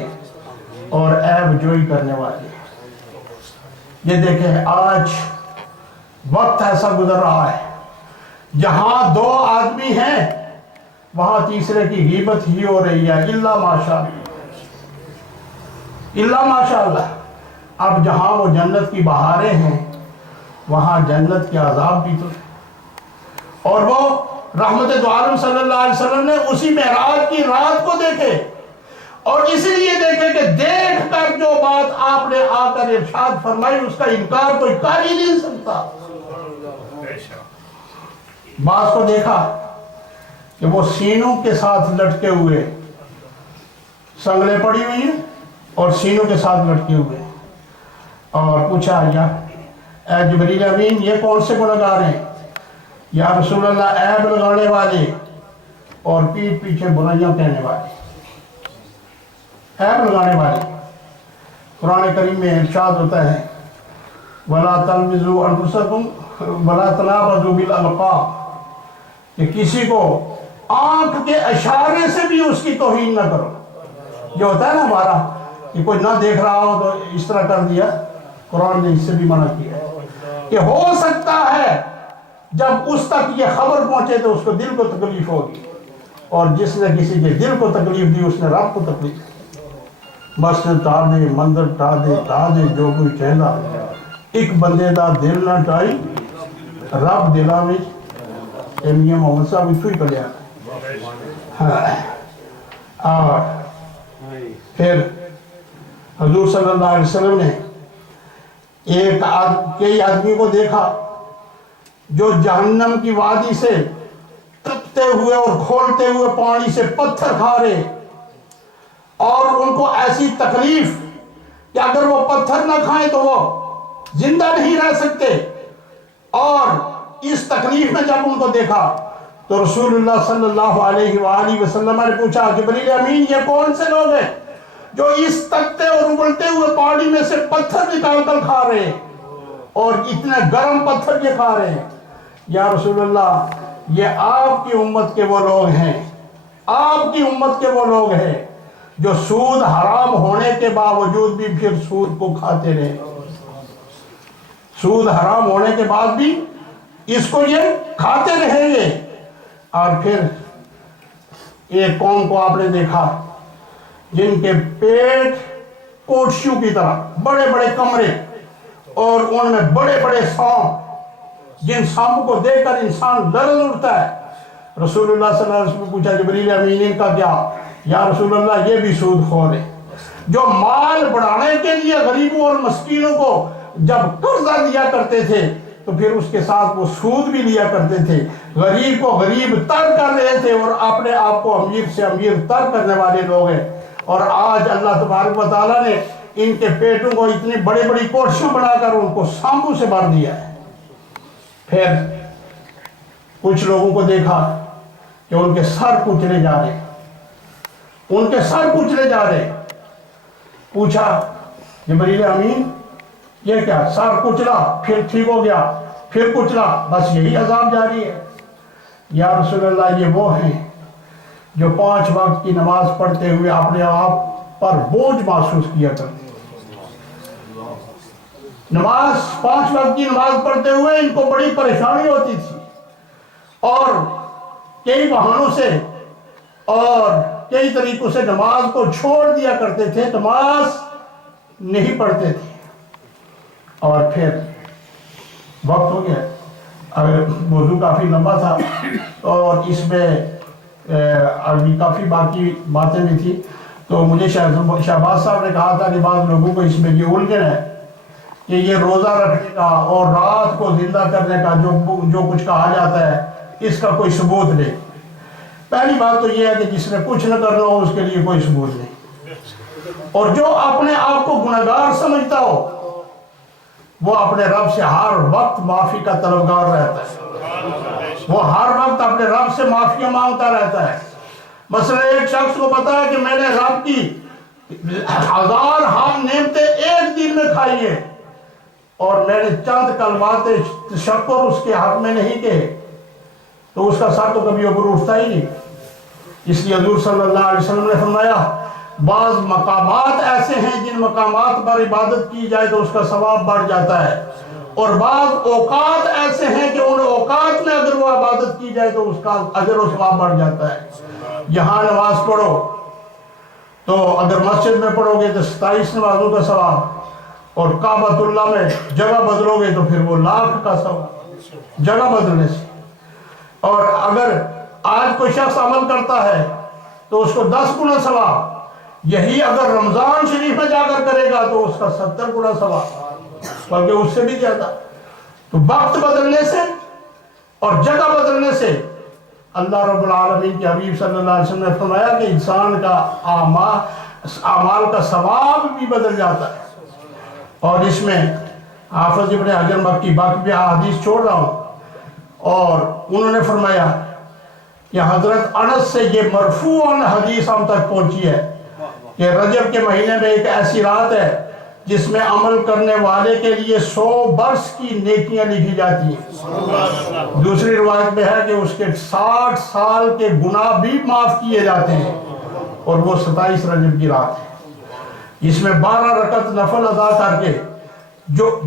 اور عیب جوئی کرنے والے۔ یہ دیکھیں آج وقت ایسا گزر رہا ہے جہاں 2 آدمی ہیں وہاں تیسرے کی غیبت ہی ہو رہی ہے، الا ماشاءاللہ۔ اب جہاں وہ جنت کی بہاریں ہیں وہاں جنت کے عذاب بھی تو ہے، اور وہ رحمت دو عالم صلی اللہ علیہ وسلم نے اسی معراج کی رات کو دیکھے، اور اس لیے دیکھے کہ دیکھ کر جو بات آپ نے آ کر ارشاد فرمائی اس کا انکار کوئی کر ہی نہیں سکتا۔ بعض کو دیکھا کہ وہ سینوں کے ساتھ لٹکے ہوئے، سنگلیں پڑی ہوئی ہیں اور سینوں کے ساتھ لٹکے ہوئے، اور پوچھا، یا اے جبریل امین، یہ کون سے گناہگار ہیں؟ یا رسول اللہ، عیب لگانے والے اور پیٹھ پیچھے برائیاں کہنے والے، عیب لگانے والے۔ قرآن کریم میں ارشاد ہوتا ہے، وَلَا تَلْمِزُوا أَنفُسَكُمْ وَلَا تَنَابَزُوا بِالْأَلْقَابِ، کہ کسی کو آنکھ کے اشارے سے بھی اس کی توہین نہ کرو۔ یہ ہوتا ہے نا ہمارا کہ کوئی نہ دیکھ رہا ہو تو اس طرح کر دیا، قرآن نے اس سے بھی منع کیا ہے کہ ہو سکتا ہے جب اس تک یہ خبر پہنچے تو اس کو دل کو تکلیف ہوگی، اور جس نے کسی کے دل کو تکلیف دی اس نے رب کو تکلیف دی۔ مسجد ٹا دے، مندر ٹا دے جو کوئی چاہتا، ایک بندے دا دل نہ ٹائی رب دلاں وچ میاں محمد صاحب اتھوں ہی کڈیا۔ اور پھر حضور صلی اللہ علیہ وسلم نے کئی آدمی کو دیکھا جو جہنم کی وادی سے تپتے ہوئے اور کھولتے ہوئے پانی سے پتھر کھا رہے، اور ان کو ایسی تکلیف کہ اگر وہ پتھر نہ کھائیں تو وہ زندہ نہیں رہ سکتے۔ اور اس تکلیف میں جب ان کو دیکھا تو رسول اللہ صلی اللہ علیہ وآلہ وسلم نے پوچھا جبریل امین یہ کون سے لوگ ہیں جو اس تپتے اور ابلتے ہوئے پانی میں سے پتھر نکال کر کھا رہے ہیں، اور اتنے گرم پتھر یہ کھا رہے ہیں؟ یا رسول اللہ یہ آپ کی امت کے وہ لوگ ہیں، آپ کی امت کے وہ لوگ ہیں جو سود حرام ہونے کے باوجود بھی پھر سود کو کھاتے رہے، سود حرام ہونے کے بعد بھی اس کو یہ کھاتے رہیں گے۔ اور پھر ایک قوم کو آپ نے دیکھا جن کے پیٹ کوٹشیوں کی طرح بڑے بڑے کمرے، اور ان میں بڑے بڑے سانپ، جن سانپ کو دیکھ کر انسان لرز اٹھتا ہے۔ رسول اللہ صلی اللہ علیہ وسلم نے پوچھا جبریل امین ان کا کیا؟ یا رسول اللہ یہ بھی سود خور ہے، جو مال بڑھانے کے لیے غریبوں اور مسکینوں کو جب قرضہ دیا کرتے تھے تو پھر اس کے ساتھ وہ سود بھی لیا کرتے تھے، غریب کو غریب تر کر رہے تھے اور اپنے آپ کو امیر سے امیر تر کرنے والے لوگ ہیں۔ اور آج اللہ تبارک و تعالیٰ نے ان کے پیٹوں کو اتنی بڑی بڑی کوٹشیاں بنا کر ان کو سانپوں سے بھر دیا ہے۔ پھر کچھ لوگوں کو دیکھا کہ ان کے سر کچلے جا رہے، ان کے سر کچلے جا رہے۔ پوچھا جبریل امین یہ کیا؟ سر کچلا پھر ٹھیک ہو گیا، پھر کچلا، بس یہی عذاب جاری ہے؟ یا رسول اللہ یہ وہ ہیں جو 5 وقت کی نماز پڑھتے ہوئے اپنے آپ پر بوجھ محسوس کیا کرتے، 5 وقت کی نماز پڑھتے ہوئے ان کو بڑی پریشانی ہوتی تھی، اور کئی بہانوں سے اور کئی طریقوں سے نماز کو چھوڑ دیا کرتے تھے، نماز نہیں پڑھتے تھے۔ اور پھر وقت ہو گیا، اگر موضوع کافی لمبا تھا اور اس میں ابھی کافی باقی باتیں بھی تھی، تو مجھے شہباز صاحب نے کہا تھا کہ بعض لوگوں کو اس میں یہ الجھن ہے کہ یہ روزہ رکھنے کا اور رات کو زندہ کرنے کا جو کچھ کہا جاتا ہے اس کا کوئی ثبوت نہیں۔ پہلی بات تو یہ ہے کہ جس نے کچھ نہ کرنا ہو اس کے لیے کوئی ثبوت نہیں، اور جو اپنے آپ کو گناہگار سمجھتا ہو وہ اپنے رب سے ہر وقت معافی کا طلبگار رہتا ہے، وہ ہر وقت اپنے رب سے معافی مانگتا رہتا ہے۔ مثلا ایک شخص کو پتا ہے کہ میں نے رب کی 1000 ہم نعمتیں ایک دن میں کھائی ہے اور میں نے چند کلمات تشکر اس کے حق میں نہیں کہے، تو اس کا سر تو کبھی اوپر اٹھتا ہی نہیں۔ اس لیے حضور صلی اللہ علیہ وسلم نے فرمایا بعض مقامات ایسے ہیں جن مقامات پر عبادت کی جائے تو اس کا ثواب بڑھ جاتا ہے، اور بعض اوقات ایسے ہیں کہ ان اوقات میں اگر وہ عبادت کی جائے تو اس کا اجر و ثواب بڑھ جاتا ہے۔ یہاں نماز پڑھو تو اگر مسجد میں پڑھو گے تو 27 نمازوں کا ثواب، اور کعبۃ اللہ میں جگہ بدلو گے تو پھر وہ 1,00,000 کا ثواب جگہ بدلنے سے۔ اور اگر آج کوئی شخص عمل کرتا ہے تو اس کو 10 گنا ثواب، یہی اگر رمضان شریف میں جا کر کرے گا تو اس کا 70 گنا ثواب، بلکہ اس سے بھی زیادہ۔ تو وقت بدلنے سے اور جگہ بدلنے سے اللہ رب العالمین کے حبیب صلی اللہ علیہ وسلم نے فرمایا کہ انسان کا اعمال کا ثواب بھی بدل جاتا ہے۔ اور اس میں حافظ ابن حجر مکی باقی بھی حدیث چھوڑ رہا ہوں، اور انہوں نے فرمایا کہ حضرت انس سے یہ مرفوعاً حدیث ہم تک پہنچی ہے کہ رجب کے مہینے میں ایک ایسی رات ہے جس میں عمل کرنے والے کے لیے 100 برس کی نیکیاں لکھی جاتی ہیں۔ دوسری روایت میں ہے کہ اس کے 60 سال کے گناہ بھی معاف کیے جاتے ہیں، اور وہ 27 رجب کی رات ہے۔ اس میں 12 رکعت نفل ادا کر کے جو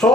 100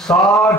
60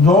2।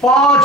5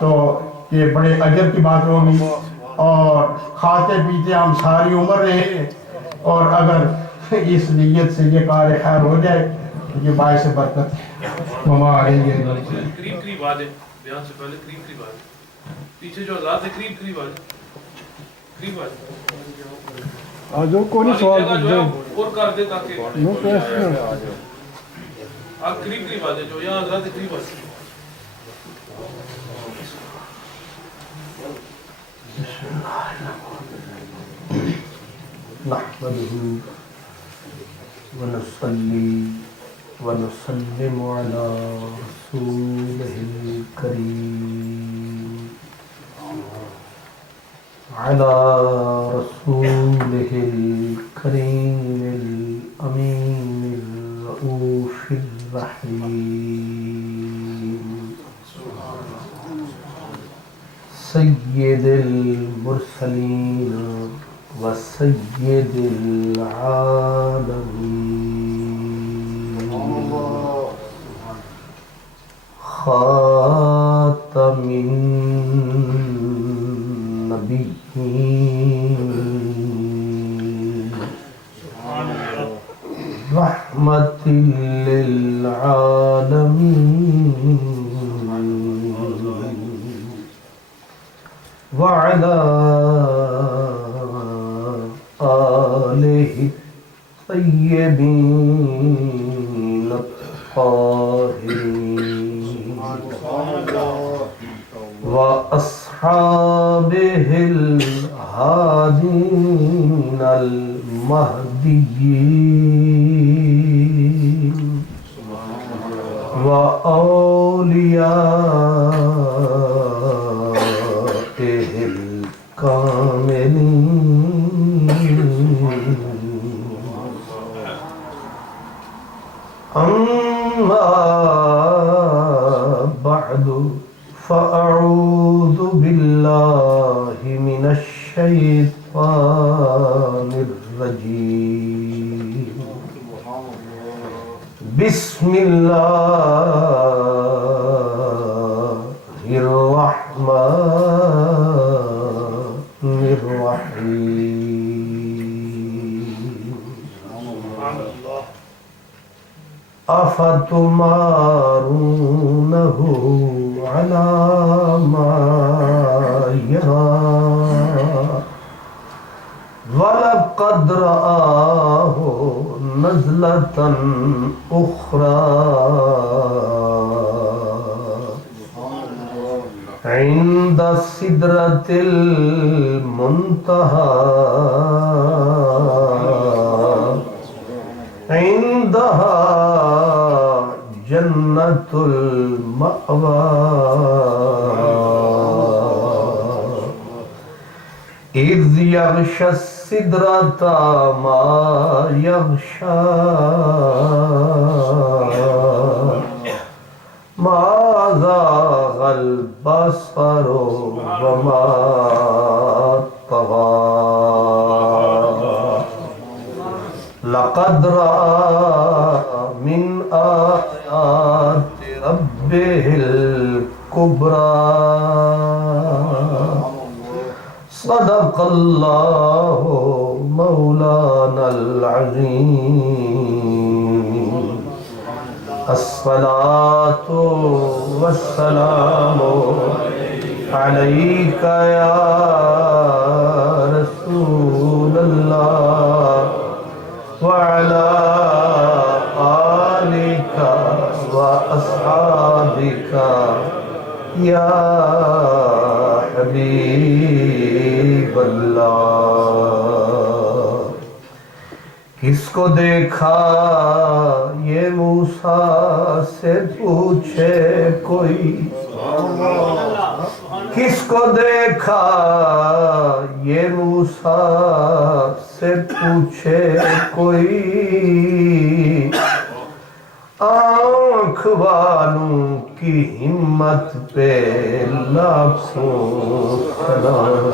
تو یہ بڑے اجر کی بات ہوگی، اور کھاتے پیتے ہم ساری عمر رہے، اور اگر اس نیت سے یہ کار خیر ہو جائے تو یہ باعث برکت ہے۔ وما علیہ قریب قریب آ جائے، بیان سے پہلے قریب قریب آ جائے، پیچھے جو آزاد ہے قریب قریب آ جائے، قریب آ جائے، آجو کوئی سوال جگہ جو ہے اور کر دے تاکہ آپ قریب قریب آ جائے، جو یہاں حضرات قریب آ جائے۔ نحمده ونصلي ونسلم على رسوله الكريم الأمين الرؤوف الرحيم سيد المرسلين وسيد العالمين خاتم النبيين رحمة للعالمين وعلى آله الطيبين الطاهرين وأصحابه الهادين المهديين وأوليائه الكاملين أما بعد فأعوذ بالله من الشيطان الرجيم بسم الله الرحمن الرحيم أفتمارونه على ما يرى ولقد رآه نزلة أخرى عند سدرة المنتهى عندها جنة المأوى إذ يغشى السدرة ما يغشى ما زاغ البصر وما طغى لقد رأى من آيات ربه الكبرى صدق الله مولانا العظيم الصلاة والسلام عليك يا رسول الله وعلى آلك وأصحابك يا حبیب اللہ۔ کس کو دیکھا یہ موسیٰ سے پوچھے کوئی، کس کو دیکھا یہ موسیٰ سے پوچھے کوئی، آنکھ والوں کی ہمت پہ لاکھوں سلام۔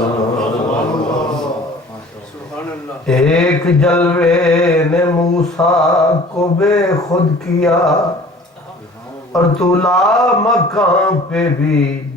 ایک جلوے نے موسیٰ کو بے خود کیا، اور تو لا مکان پہ بھی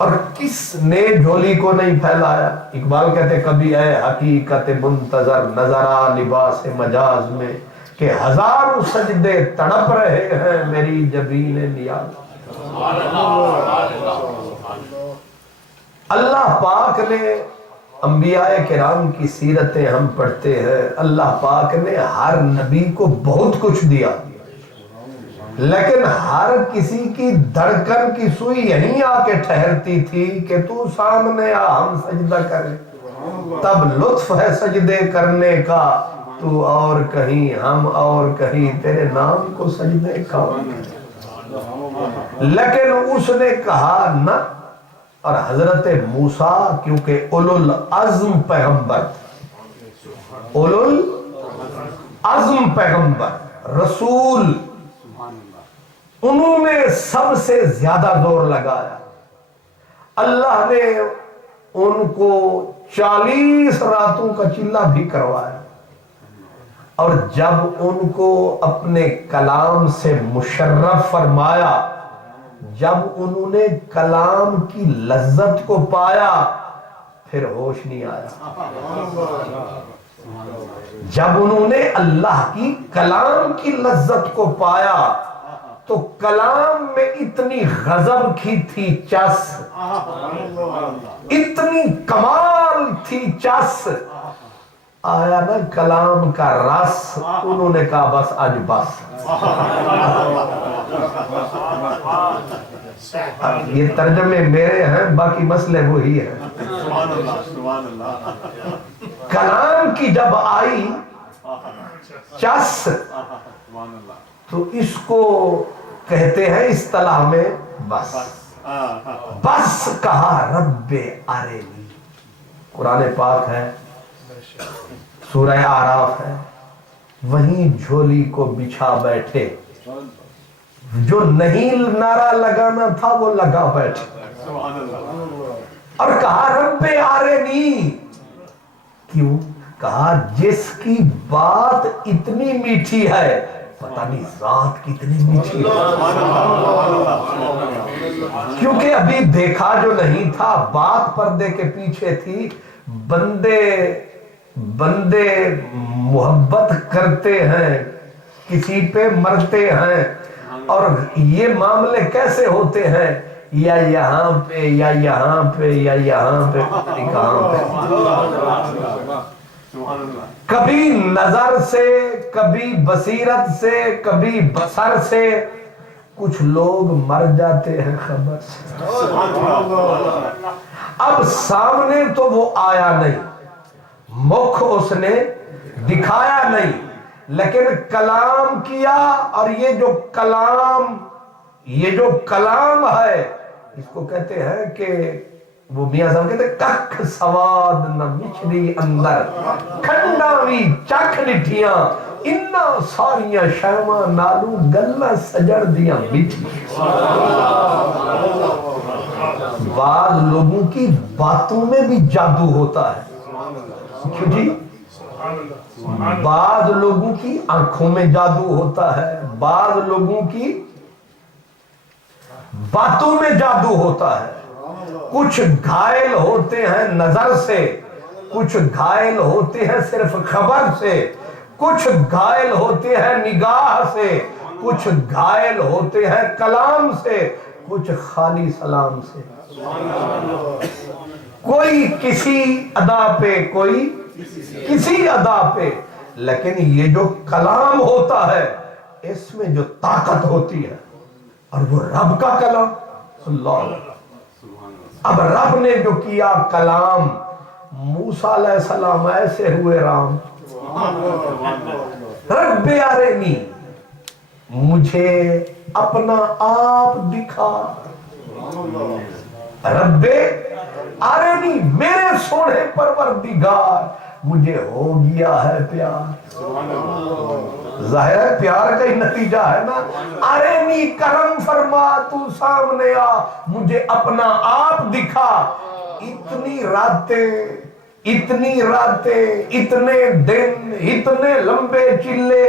اور کس نے جھولی کو نہیں پھیلایا؟ اقبال کہتے کبھی اے حقیقت منتظر نظر آ لباس مجاز میں کہ ہزاروں سجدے تڑپ رہے ہیں میری جبین نیاز۔ اللہ پاک نے انبیاء کرام کی سیرتیں ہم پڑھتے ہیں، اللہ پاک نے ہر نبی کو بہت کچھ دیا، لیکن ہر کسی کی دھڑکن کی سوئی یہیں آ کے ٹھہرتی تھی کہ تو سامنے آ ہم سجدہ کریں، تب لطف ہے سجدے کرنے کا، تو اور کہیں ہم اور کہیں تیرے نام کو سجدے کا۔ لیکن اس نے کہا نہ، اور حضرت موسیٰ کیونکہ اولو العزم پیغمبر تھے، اولو العزم پیغمبر رسول، انہوں نے سب سے زیادہ زور لگایا۔ اللہ نے ان کو 40 راتوں کا چلہ بھی کروایا، اور جب ان کو اپنے کلام سے مشرف فرمایا، جب انہوں نے کلام کی لذت کو پایا، پھر ہوش نہیں آیا۔ جب انہوں نے اللہ کی کلام کی لذت کو پایا تو کلام میں اتنی غضب کی تھی چس، اتنی کمال تھی چس، آیا نا کلام کا رس، انہوں نے کہا بس آج بس۔ یہ ترجمے میرے ہیں، باقی مسئلے وہی ہیں۔ کلام کی جب آئی چس تو اس کو کہتے ہیں اصطلاح میں بس۔ بس کہا رب ارنی، قرآن پاک ہے، سورہ اعراف ہے، وہیں جھولی کو بچھا بیٹھے، جو نہیں نعرہ لگانا تھا وہ لگا بیٹھے، اور کہا رب ارنی۔ کیوں کہا؟ جس کی بات اتنی میٹھی ہے، پتہ نہیں ذات کتنی میٹھی ہے، کیونکہ ابھی دیکھا جو نہیں تھا، بات پردے کے پیچھے تھی۔ بندے محبت کرتے ہیں، کسی پہ مرتے ہیں، اور یہ معاملے کیسے ہوتے ہیں؟ یا یہاں پہ یا یہاں پہ یا یہاں پہ، کہاں پہ، کبھی نظر سے، کبھی بصیرت سے، کبھی بصر سے، کچھ لوگ مر جاتے ہیں خبر سے۔ اب سامنے تو وہ آیا نہیں، مکھ اس نے دکھایا نہیں، لیکن کلام کیا، اور یہ جو کلام ہے، اس کو کہتے ہیں کہ وہ میاں صاحب کہتے ہیں ککھ سواد نہ مچھلی اندر، کھنڈاوی چکھ نٹھیاں، انہا ساریاں شیواں نالو گلہ سجڑ دیاں میٹھی۔ بعض لوگوں کی باتوں میں بھی جادو ہوتا ہے، کیوں جی؟ بعض لوگوں کی آنکھوں میں جادو ہوتا ہے، بعض لوگوں کی باتوں میں جادو ہوتا ہے۔ کچھ گھائل ہوتے ہیں نظر سے، کچھ گھائل ہوتے ہیں صرف خبر سے، کچھ گھائل ہوتے ہیں نگاہ سے، کچھ گھائل ہوتے ہیں کلام سے، کچھ خالی سلام سے، کوئی کسی ادا پہ، کوئی کسی ادا پہ، لیکن یہ جو کلام ہوتا ہے اس میں جو طاقت ہوتی ہے، اور وہ رب کا کلام اللہ۔ اب رب نے جو کیا کلام، موسیٰ علیہ السلام ایسے ہوئے رام، رب ارنی، مجھے اپنا آپ دکھا، رب ارنی، میرے سونے پروردگار، مجھے ہو گیا ہے پیار۔ ظاہر ہے پیار کا ہی نتیجہ ہے نا، ارنی کرم فرما، تو سامنے آ، مجھے اپنا آپ دکھا۔ اتنی راتیں اتنی راتیں، اتنے دن، اتنے لمبے چلے.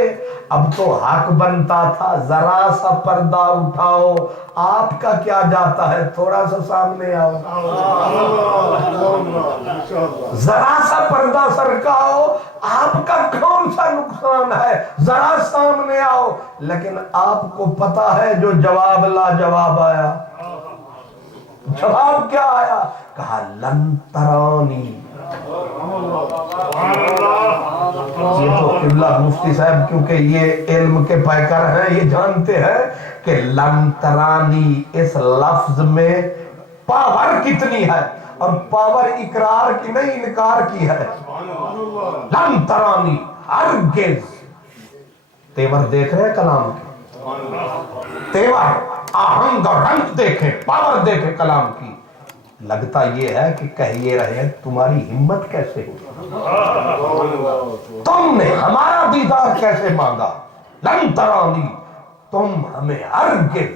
اب تو حق بنتا تھا ذرا سا پردہ اٹھاؤ. آپ کا کیا جاتا ہے؟ تھوڑا سا سامنے آؤ، ذرا سا پردہ سرکاؤ. آپ کا کون سا نقصان ہے؟ ذرا سامنے آؤ. لیکن آپ کو پتا ہے جو جواب لا جواب آیا. جواب کیا آیا؟ کہا لن ترانی. یہ تو قبلہ مفتی صاحب کیونکہ یہ علم کے پیکر ہیں، یہ جانتے ہیں کہ لن ترانی اس لفظ میں پاور کتنی ہے، اور پاور اقرار کی نہیں انکار کی ہے. لن ترانی ہرگز. تیور دیکھ رہے کلام کے، تیور آہنگ اور رنگ دیکھیں، پاور دیکھیں کلام کی. لگتا یہ ہے کہ کہیے رہے تمہاری ہمت کیسے ہوئی، تم نے ہمارا دیدار کیسے مانگا. لن ترانی، تم ہمیں ہرگز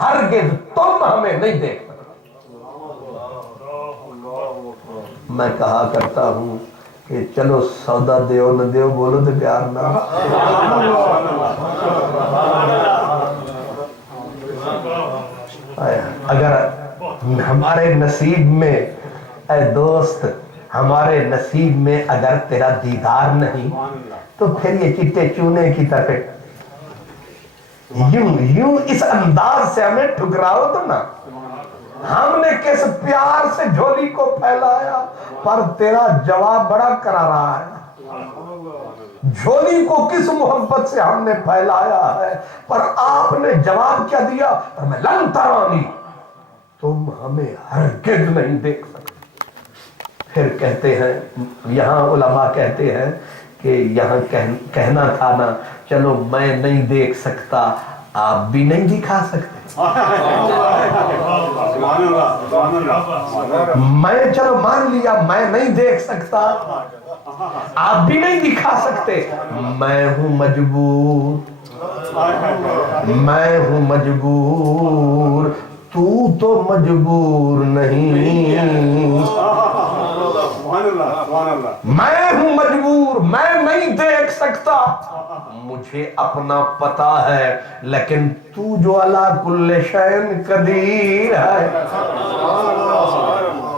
ہرگز تم ہمیں نہیں دیکھ سکتے. میں کہا کرتا ہوں کہ چلو سودا دیو نہ دیو، بولو تو پیار نہ. اگر ہمارے نصیب میں، اے دوست، ہمارے نصیب میں اگر تیرا دیدار نہیں تو پھر یہ چٹے چونے کی طرح یوں اس انداز سے ہمیں ٹھکراؤ تو نا. ہم نے کس پیار سے جھولی کو پھیلایا، پر تیرا جواب بڑا کرارا ہے. جھولی کو کس محبت سے ہم نے پھیلایا ہے، پر آپ نے جواب کیا دیا؟ میں لن ترانی، تم ہمیں ہرگز نہیں دیکھ سکتے. پھر کہتے ہیں، یہاں علماء کہتے ہیں کہ یہاں کہنا تھا نا چلو میں نہیں دیکھ سکتا، آپ بھی نہیں دکھا سکتے. میں چلو مان لیا میں نہیں دیکھ سکتا، آپ بھی نہیں دکھا سکتے. میں ہوں مجبور، میں ہوں مجبور، تو مجبور نہیں. میں ہوں مجبور، میں نہیں دیکھ سکتا. مجھے اپنا پتا ہے، لیکن تو جو علی کل شیء قدیر ہے،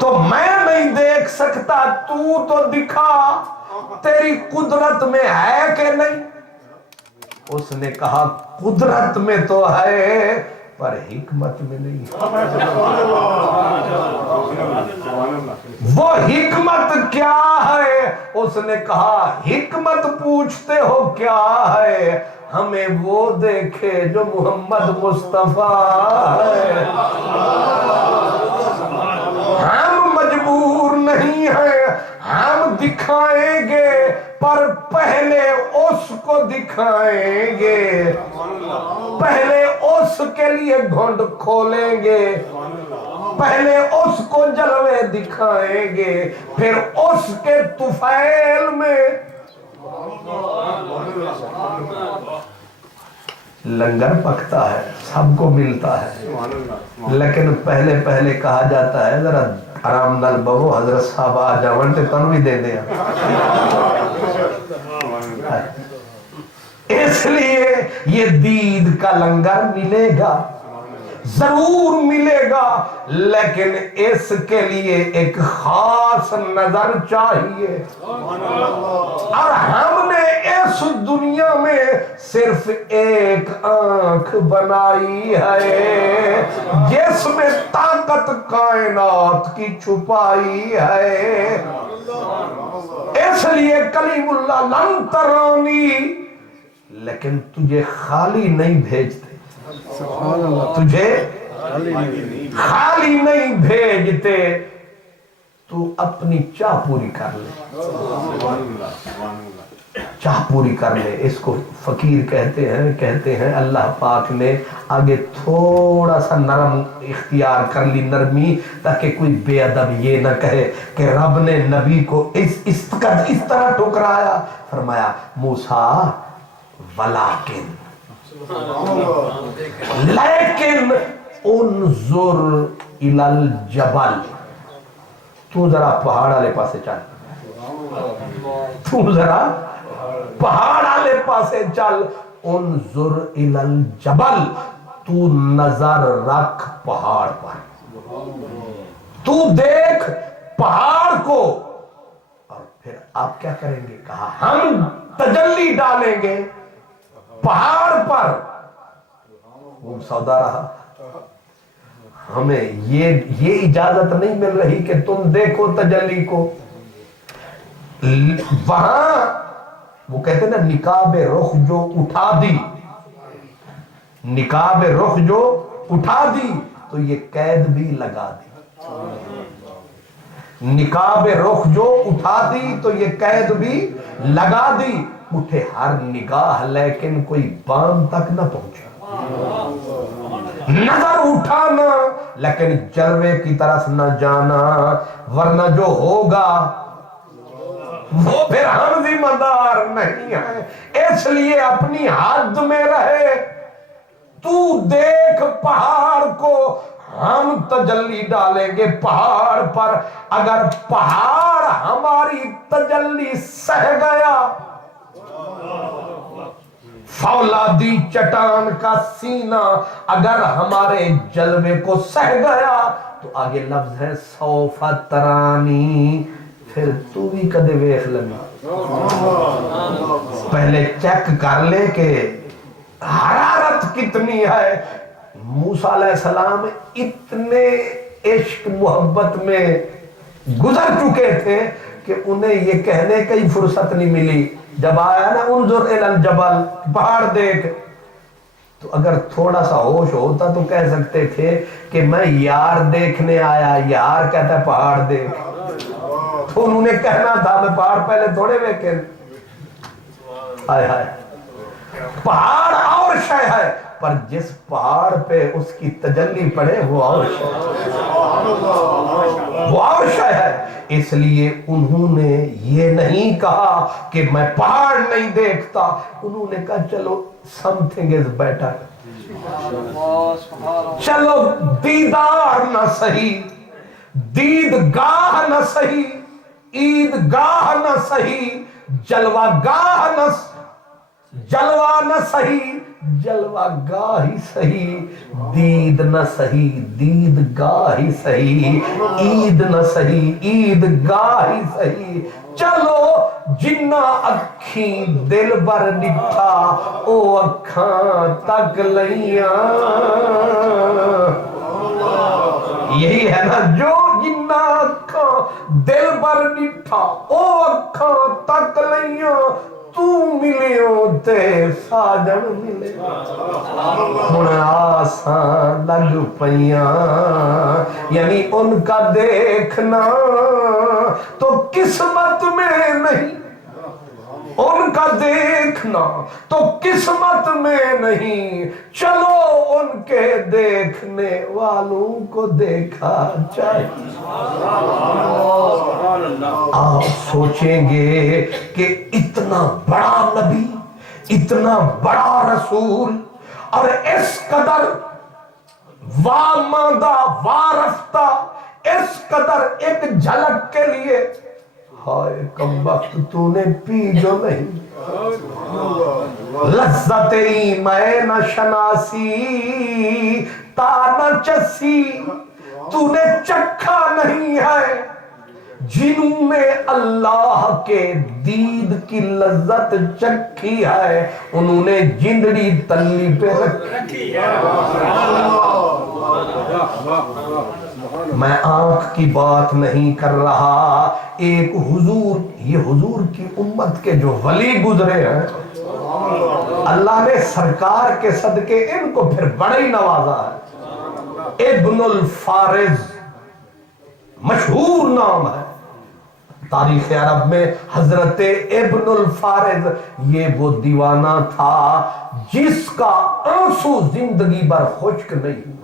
تو میں نہیں دیکھ سکتا. تو دکھا تیری قدرت میں ہے کہ نہیں. اس نے کہا قدرت میں تو ہے پر حکمت میں نہیں. وہ حکمت کیا ہے؟ اس نے کہا حکمت پوچھتے ہو کیا ہے، ہمیں وہ دیکھے جو محمد مصطفیٰ ہے. ہم مجبور نہیں ہیں، ہم دکھائیں گے، پر پہلے اس کو دکھائیں گے. پہلے اس کے لیے گھونڈ کھولیں گے، پہلے اس کو جلوے دکھائیں گے، پھر اس کے طفیل میں لنگر پکتا ہے، سب کو ملتا ہے. لیکن پہلے پہلے کہا جاتا ہے ذرا آرام نال بہو، حضرت صاحب آ جاون تے تن بھی دے دیا. اس لیے یہ دید کا لنگر ملے گا، ضرور ملے گا، لیکن اس کے لیے ایک خاص نظر چاہیے. اور ہم نے اس دنیا میں صرف ایک آنکھ بنائی ہے جس میں طاقت کائنات کی چھپائی ہے. اس لیے کلیم اللہ لن ترانی، لیکن تجھے خالی نہیں بھیجتے، تجھے خالی نہیں بھیجتے. تو اپنی چاہ پوری کر لے، چاہ پوری کر لے. اس کو فقیر کہتے ہیں اللہ پاک نے آگے تھوڑا سا نرم اختیار کر لی، نرمی، تاکہ کوئی بے ادب یہ نہ کہے کہ رب نے نبی کو اس طرح ٹھکرایا. فرمایا موسیٰ ولیکن انظر الی الجبل، تو ذرا پہاڑ والے پاسے چل. تو ذرا پہاڑ والے پاسے چل، انظر الی الجبل، تو نظر رکھ پہاڑ پر، تو دیکھ پہاڑ کو، اور پھر آپ کیا کریں گے؟ کہا ہم تجلی ڈالیں گے پہاڑ پر۔ وہ سودا رہا، ہمیں یہ اجازت نہیں مل رہی کہ تم دیکھو تجلی کو۔ وہاں وہ کہتے ہیں نا نقاب رخ جو اٹھا دی، نقاب رخ جو اٹھا دی تو یہ قید بھی لگا دی، نقاب رخ جو اٹھا دی تو یہ قید بھی لگا دی۔ اٹھے ہر نگاہ لیکن کوئی بام تک نہ پہنچے، نظر اٹھانا لیکن جلوے کی طرف نہ جانا، ورنہ جو ہوگا وہ پھر ہم ذمہ دار نہیں ہیں۔ اس لیے اپنی حد میں رہے، تو دیکھ پہاڑ کو، ہم تجلی ڈالیں گے پہاڑ پر۔ اگر پہاڑ ہماری تجلی سہ گیا، فولادی چٹان کا سینہ اگر ہمارے جلوے کو سہ گیا، تو آگے لفظ ہے سوف ترانی، پھر تو بھی کدے ویکھ لینا۔ پہلے چیک کر لے کہ حرارت کتنی ہے۔ موسیٰ علیہ السلام اتنے عشق محبت میں گزر چکے تھے کہ انہیں یہ کہنے کی فرصت نہیں ملی۔ جب آیا نا انظر الی الجبل، پہاڑ دیکھ، تو اگر تھوڑا سا ہوش ہوتا تو کہہ سکتے تھے کہ میں یار دیکھنے آیا، یار کہتا ہے پہاڑ دیکھ، تو انہوں نے کہنا تھا میں پہاڑ پہلے تھوڑے ویکھے۔ ہائے ہائے، پہاڑ اور شے ہے، پر جس پہاڑ پہ اس کی تجلی پڑے وہ اور شے ہے، وہ اور شے ہے۔ اس لیے انہوں نے یہ نہیں کہا کہ میں پہاڑ نہیں دیکھتا، انہوں نے کہا چلو something is better، چلو دیدار نہ صحیح، دیدگاہ نہ صحیح، عیدگاہ نہ صحیح، جلوہ گاہ نہ جلوہ نہ صحیح، جلوہ گاہ ہی صحیح، دید نہ صحیح، دید گاہ ہی صحیح، عید نہ صحیح، عید گاہ ہی صحیح۔ چلو جنہ اکھیں دل بر ڈٹھا او اکھاں تک لیاں، یہی ہے نا، جو جنہ اکھاں دل بر ڈٹھا او اکھاں تک لیاں، تو ملیوں تے ساجن ملے، ہن آساں لگ پیاں، یعنی ان کا دیکھنا تو قسمت میں نہیں، ان کا دیکھنا تو قسمت میں نہیں، چلو ان کے دیکھنے والوں کو دیکھا جائے۔ آپ سوچیں گے کہ اتنا بڑا نبی، اتنا بڑا رسول، اور اس قدر واماندہ وارفتہ، اس قدر ایک جھلک کے لیے، ہائے کم وقت تو نے پی جو نہیں، لذت میں نہ شناسی تا نہ چسی، تو نے چکھا نہیں ہے، جنہوں نے اللہ کے دید کی لذت چکھی ہے انہوں نے جندڑی تلی پہ رکھی ہے۔ میں آنکھ کی بات نہیں کر رہا، ایک حضور، یہ حضور کی امت کے جو ولی گزرے ہیں، اللہ نے سرکار کے صدقے ان کو پھر بڑا ہی نوازا ہے۔ ابن الفارض مشہور نام ہے تاریخ عرب میں، حضرت ابن الفارض، یہ وہ دیوانہ تھا جس کا آنسو زندگی بھر خشک نہیں،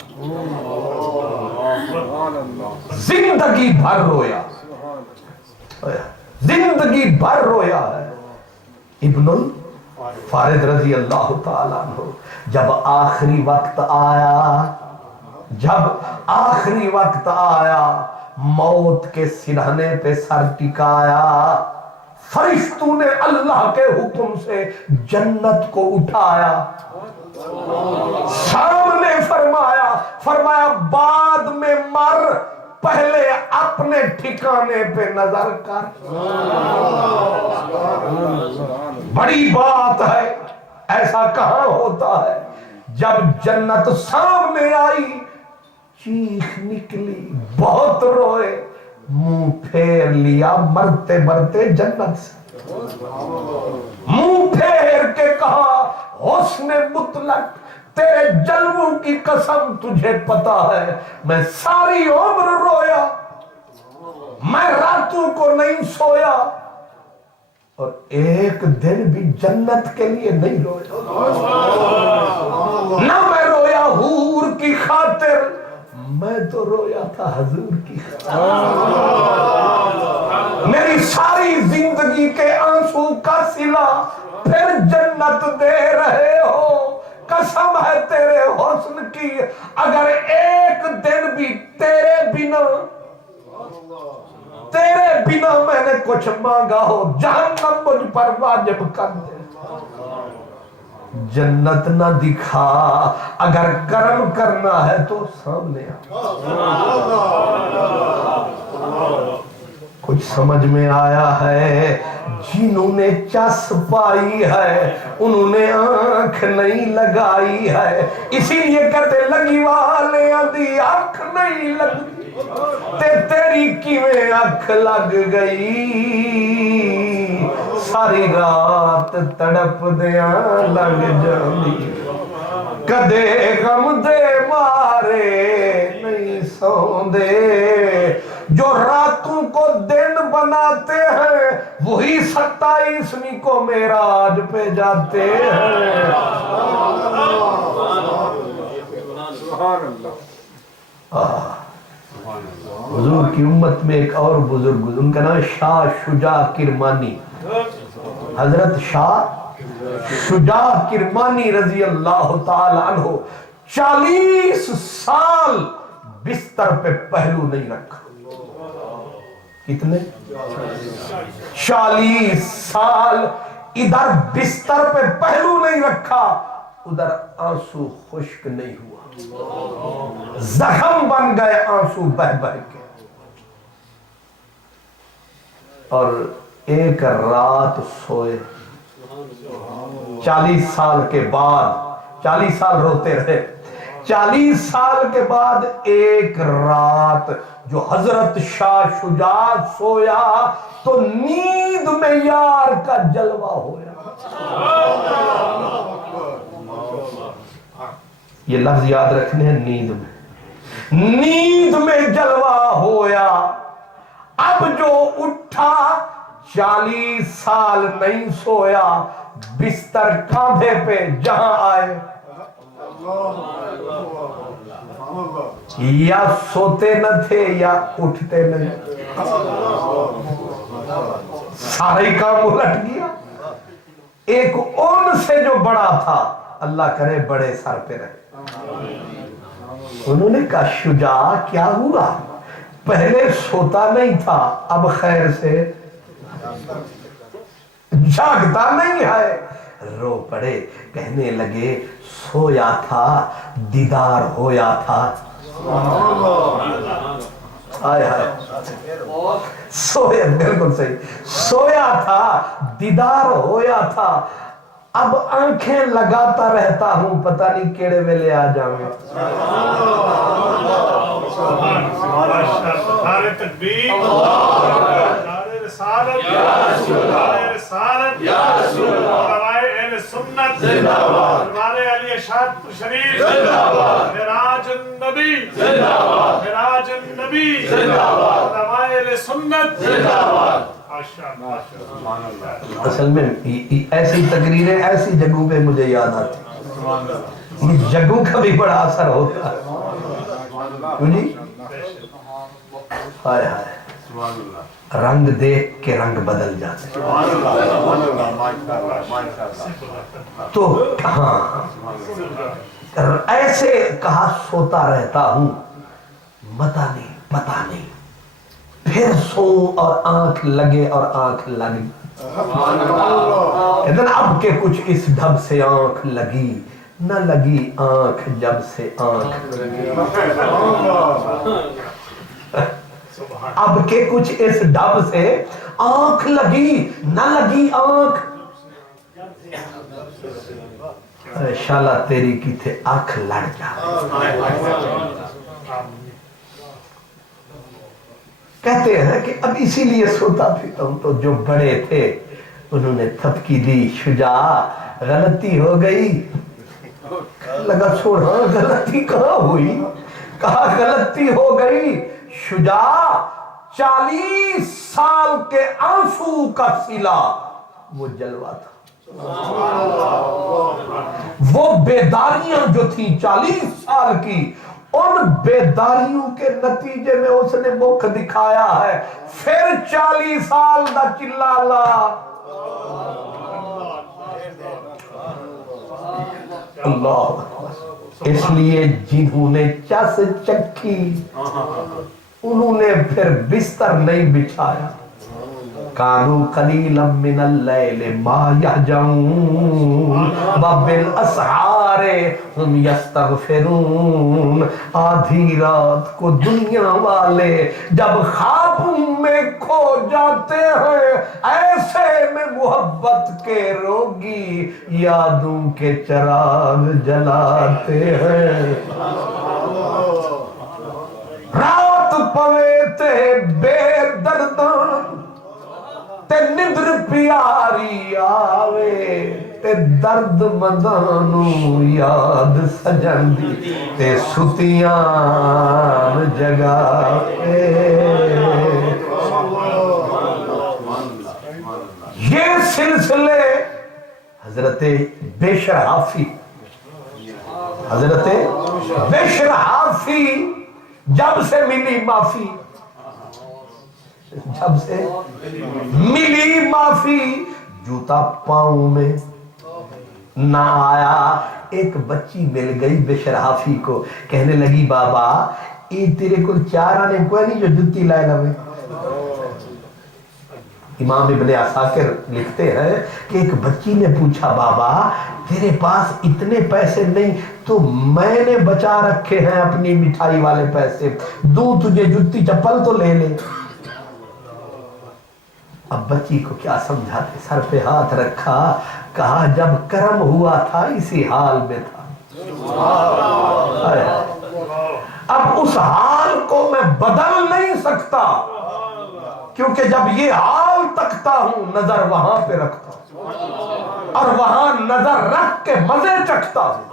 زندگی بھر رویا، زندگی بھر رویا ہے ابن الفارض رضی اللہ تعالیٰ عنہ۔ جب آخری وقت آیا، جب آخری وقت آیا موت کے سرہنے پہ سر ٹکایا فرشتوں نے اللہ کے حکم سے جنت کو اٹھایا سامنے فرمایا بعد میں مر پہلے اپنے ٹھکانے پہ نظر کر بڑی بات ہے ایسا کہاں ہوتا ہے جب جنت سامنے آئی چیخ نکلی بہت روئے منہ پھیر لیا مرتے مرتے جنت سے منہ پھیر کے کہا حسن مطلق تیرے جلووں کی قسم تجھے پتا ہے میں ساری عمر رویا میں راتوں کو نہیں سویا اور ایک دن بھی جنت کے لیے نہیں رویا نہ میں رویا حور کی خاطر میں تو رویا تھا حضور کی میری ساری زندگی کے آنسو کا صلہ پھر جنت دے رہے ہو قسم ہے تیرے حسن کی اگر ایک دن بھی تیرے بنا میں نے کچھ مانگا ہو جہنم مجھ پر واجب کر دے جنت نہ دکھا اگر کرم کرنا ہے تو سامنے کچھ سمجھ میں آیا ہے جنہوں نے چس پائی ہے انہوں نے آنکھ نہیں لگائی ہے اسی لیے کہتے لگی والے دی آنکھ نہیں لگی تیری کیویں آنکھ لگ گئی ساری رات تڑپ دیاں لگ جاندی کدے غم دے مارے نہیں سوندے جو راتوں کو دن بناتے ہیں وہی 27ویں کو معراج پہ جاتے ہیں حضور کی امت میں ایک اور بزرگ ان کا نام شاہ شجاع کرمانی حضرت شاہ شجاع کرمانی رضی اللہ تعالی عنہ 40 سال بستر پہ پہلو نہیں رکھا کتنے 40 سال ادھر بستر پہ پہلو نہیں رکھا ادھر آنسو خشک نہیں ہوا زخم بن گئے آنسو بہ بہ کے اور ایک رات سوئے 40 سال کے بعد 40 سال روتے رہے 40 سال کے بعد ایک رات جو حضرت شاہ شجاع سویا تو نیند میں یار کا جلوہ ہویا یہ لفظ یاد رکھنے ہیں نیند میں جلوہ ہویا اب جو اٹھا 40 سال نہیں سویا بستر کاندھے پہ جہاں آئے یا سوتے نہ تھے یا اٹھتے نہیں سارے کام الٹ گیا ایک ان سے جو بڑا تھا اللہ کرے بڑے سر پہ رہے انہوں نے کہا شجاع کیا ہوا پہلے سوتا نہیں تھا اب خیر سے جاگتا نہیں ہے رو پڑے کہنے لگے سویا تھا دیدار ہویا تھا آئے آئے سویا بالکل صحیح سویا تھا دیدار ہویا تھا اب آنکھیں لگاتا رہتا ہوں پتہ نہیں کیڑے ویلے آ جاؤں نعرہ تکبیر نعرہ رسالت نعرہ رسالت علماء اہل سنت دربار علی اشاد شریف معراج النبی معراج النبی علماء اہل سنت اصل میں ایسی تقریریں ایسی جگہوں پہ مجھے یاد آتی یہ جگہوں کا بھی بڑا اثر ہوتا ہے کیوں جی ہائے ہائے رنگ دیکھ کے رنگ بدل جاتے تو ہاں ایسے کہا سوتا رہتا ہوں، متا نہیں پتا نہیں، پھر سو اور آنکھ لگے اور آنکھ لگی، ادھر اب کے کچھ اس ڈھب سے آنکھ لگی، نہ لگی آنکھ جب سے آنکھ لگی، اب کے کچھ اس ڈھب سے آنکھ لگی نہ لگی آنکھ، شالا تیری کی تھے آنکھ لڑ جا۔ کہتے ہیں کہ اب اسی لیے سوتا پھرتا ہوں، تو جو بڑے تھے انہوں نے تھپکی دی، شجاع غلطی ہو گئی، لگا چھوڑا غلطی کہاں ہوئی، کہا غلطی ہو گئی، شجاع 40 سال کے آنسو کا سلا وہ جلوہ تھا، وہ بیداریاں جو تھی 40 سال کی، ان بیداریوں کے نتیجے میں اس نے مکھ دکھایا ہے، پھر 40 سال دا چلالا اللہ۔ اس لیے جنہوں نے چس چکھی انہوں نے پھر بستر نہیں بچھایا، کانو قلیلا من اللیل ما یہجعون وبالاسحار ہم یستغفرون۔ آدھی رات کو دنیا والے جب خوابوں میں کھو جاتے ہیں، ایسے میں محبت کے روگی یادوں کے چراغ جلاتے ہیں، رات پوے تے بے دردان تے ندر پیاری آوے، تے درد مدانو یاد سجن دی تے ستیان جگاوے۔ یہ سلسلے حضرت بشر حافی جب سے ملی معافی، جب سے ملی معافی، جوتا پاؤں میں نہ آیا۔ ایک بچی مل گئی بشر حافی کو، کہنے لگی بابا یہ تیرے کو 4 آنے کوئی نہیں جو جوتی لائے لوے۔ امام ابن عساکر لکھتے ہیں کہ ایک بچی نے پوچھا بابا تیرے پاس اتنے پیسے نہیں تو میں نے بچا رکھے ہیں اپنی مٹھائی والے پیسے، دوں تجھے جوتی چپل تو لے لے۔ اب بچی کو کیا سمجھاتے، سر پہ ہاتھ رکھا، کہا جب کرم ہوا تھا اسی حال میں تھا، اب اس حال کو میں بدل نہیں سکتا، کیونکہ جب یہ حال تکتا ہوں نظر وہاں پہ رکھتا ہوں، اور وہاں نظر رکھ کے مزے چکھتا ہوں۔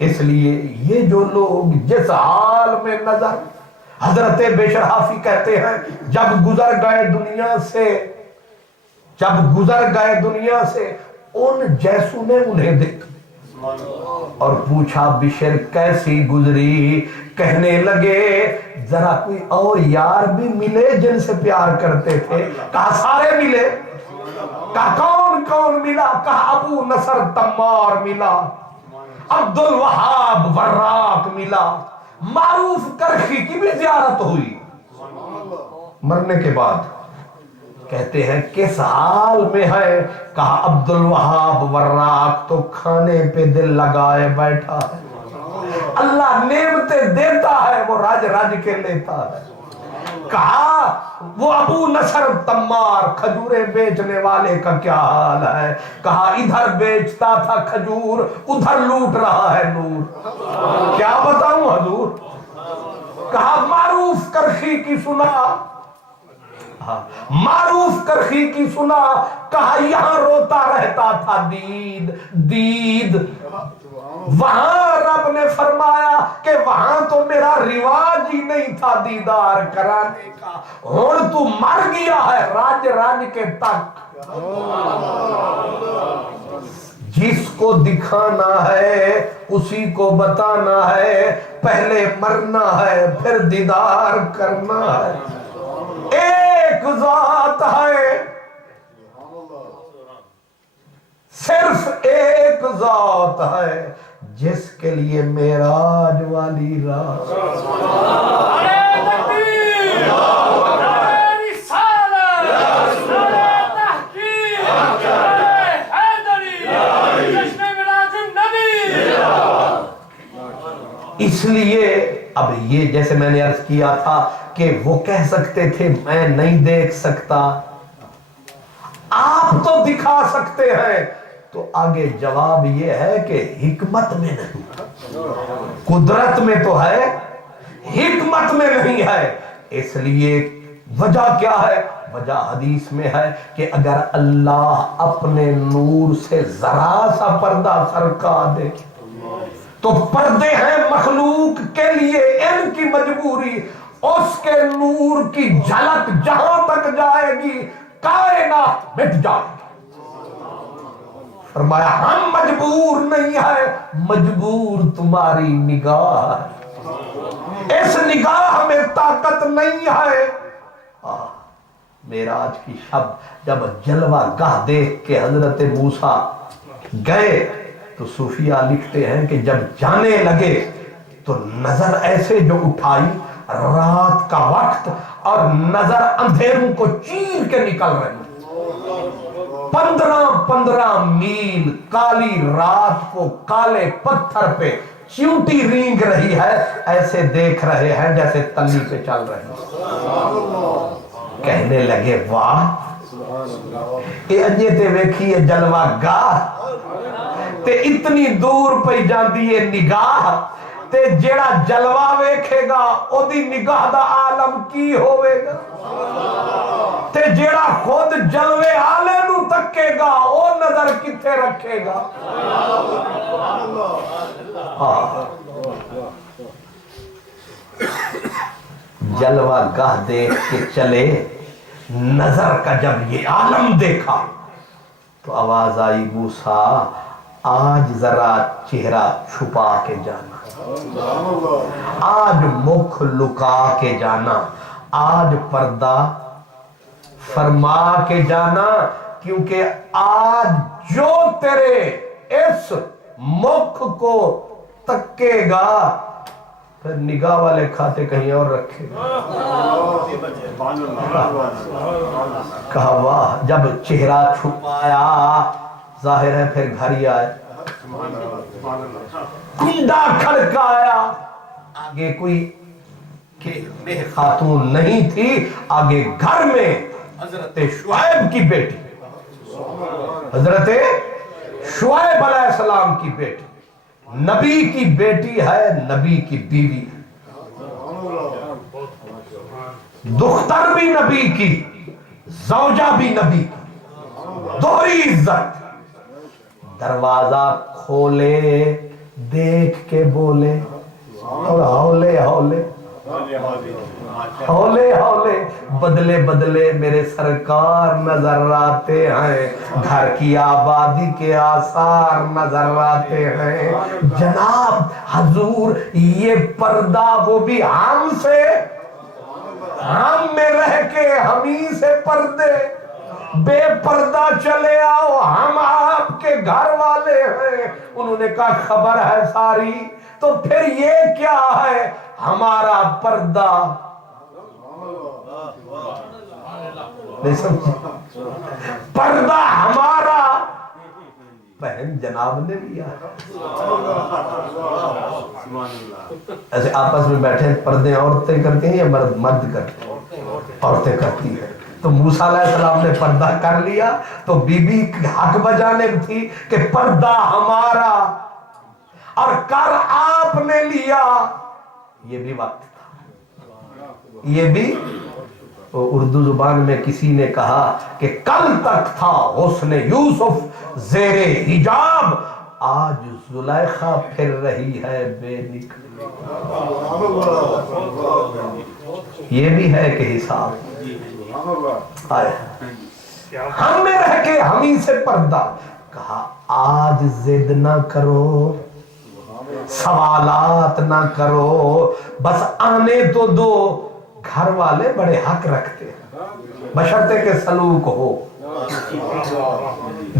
اس لیے یہ جو لوگ جس حال میں نظر، حضرت بشر حافی کہتے ہیں جب گزر گئے دنیا سے ان جیسوں نے انہیں دیکھا اور پوچھا بشر کیسی گزری، کہنے لگے ذرا کوئی اور یار بھی ملے جن سے پیار کرتے تھے، کہا سارے ملے، کہا کون کون ملا، کہا ابو نصر تمار ملا، عبد الوہاب وراق ملا، معروف کرخی کی بھی زیارت ہوئی۔ مرنے کے بعد کہتے ہیں کس حال میں ہے، کہا عبد الوہاب وراق تو کھانے پہ دل لگائے بیٹھا ہے، اللہ نعمتیں دیتا ہے وہ راج راج کے لیتا ہے۔ کہا وہ ابو نصر تمار کھجوریں بیچنے والے کا کیا حال ہے، کہا ادھر بیچتا تھا کھجور ادھر لوٹ رہا ہے نور، کیا بتاؤں حضور۔ کہا معروف کرخی کی سنا، کہا یہاں روتا رہتا تھا دید، وہاں رب نے فرمایا کہ وہاں تو میرا رواج ہی نہیں تھا دیدار کرانے کا، اور تو مر گیا ہے راج راج کے تک۔ جس کو دکھانا ہے اسی کو بتانا ہے، پہلے مرنا ہے پھر دیدار کرنا ہے، ایک ذات ہے، صرف ایک ایک ذات ہے جس کے لیے معراج والی رات اس لیے اب یہ جیسے میں نے عرض کیا تھا کہ وہ کہہ سکتے تھے میں نہیں دیکھ سکتا، آپ تو دکھا سکتے ہیں، تو آگے جواب یہ ہے کہ حکمت میں نہیں، قدرت میں تو ہے، حکمت میں نہیں ہے۔ اس لیے وجہ کیا ہے؟ وجہ حدیث میں ہے کہ اگر اللہ اپنے نور سے ذرا سا پردہ سرکا دے تو پردے ہیں مخلوق کے لیے ان کی مجبوری، اس کے نور کی جھلک جہاں تک جائے گی کائنات مٹ جائے گی۔ فرمایا ہم مجبور نہیں ہے، مجبور تمہاری نگاہ ہے، اس نگاہ میں طاقت نہیں ہے۔ معراج کی شب جب جلوہ گاہ دیکھ کے حضرت موسیٰ گئے تو صوفیہ لکھتے ہیں کہ جب جانے لگے تو نظر ایسے جو اٹھائی رات کا وقت اور نظر اندھیروں کو چیر کے نکل رہی، 15 میل کالی رات کو کالے پتھر پہ چیونٹی رینگ رہی ہے، ایسے دیکھ رہے ہیں جیسے تلی پہ چل رہے ہیں۔ کہنے لگے واہ اے اجے تے ویکھیے جلوہ گاہ تے اتنی دور پہ جاندی ہے نگاہ، تے جیڑا جلوہ ویکھے گا او دی نگاہ دا عالم کی ہوئے گا، تے جیڑا خود جلوے آلے نو تکے گا او نظر کتے رکھے گا۔ جلوہ گاہ دیکھ کے چلے، نظر کا جب یہ عالم دیکھا تو آواز آئی موسیٰ آج ذرا چہرہ چھپا کے جانا، آج مکھ لکا کے جانا، آج پردہ فرما کے جانا، کیونکہ آج جو تیرے اس مکھ کو تکے گا پھر نگاہ والے کھاتے کہیں اور رکھے گا۔ کہا واہ، جب چہرہ چھپایا ظاہر ہے پھر گھر ہی آئے، کنڈا کھڑکایا، آگے کوئی کہ خاتون نہیں تھی، آگے گھر میں حضرت شعیب کی بیٹی، حضرت شعیب علیہ السلام کی بیٹی، نبی کی بیٹی ہے، نبی کی بیوی ہے، دختر بھی نبی کی، زوجہ بھی نبی کی، دوہری عزت۔ دروازہ کھولے، دیکھ کے بولے اور ہولے ہولے ہولے ہولے بدلے بدلے میرے سرکار نظر آتے ہیں، گھر کی آبادی کے آثار نظر آتے ہیں۔ جناب حضور یہ پردہ وہ بھی ہم سے، ہم میں رہ کے ہمیں سے پردے، بے پردہ چلے آؤ ہم آپ کے گھر والے ہیں۔ انہوں نے کہا خبر ہے ساری، تو پھر یہ کیا ہے ہمارا پردہ؟ نہیں سمجھے؟ پردہ ہمارا بہن جناب نے لیا۔ ایسے آپس میں بیٹھے پردے عورتیں کرتی ہیں یا مرد کرتے ہیں؟ عورتیں کرتی ہیں۔ تو موسیٰ علیہ السلام نے پردہ کر لیا تو بی بی حق بجانب تھی کہ پردہ ہمارا، اور کر آپ نے لیا۔ یہ بھی وقت تھا، یہ بھی اردو زبان میں کسی نے کہا کہ کل تک تھا حسن یوسف زیر حجاب، آج زلیخا پھر رہی ہے بے نقاب۔ یہ بھی ہے کہ حساب ہم میں رہ کے ہمیں سے پردہ۔ کہا آج ضد نہ کرو، سوالات نہ کرو، بس آنے تو دو۔ گھر والے بڑے حق رکھتے ہیں بشرطے کہ سلوک ہو،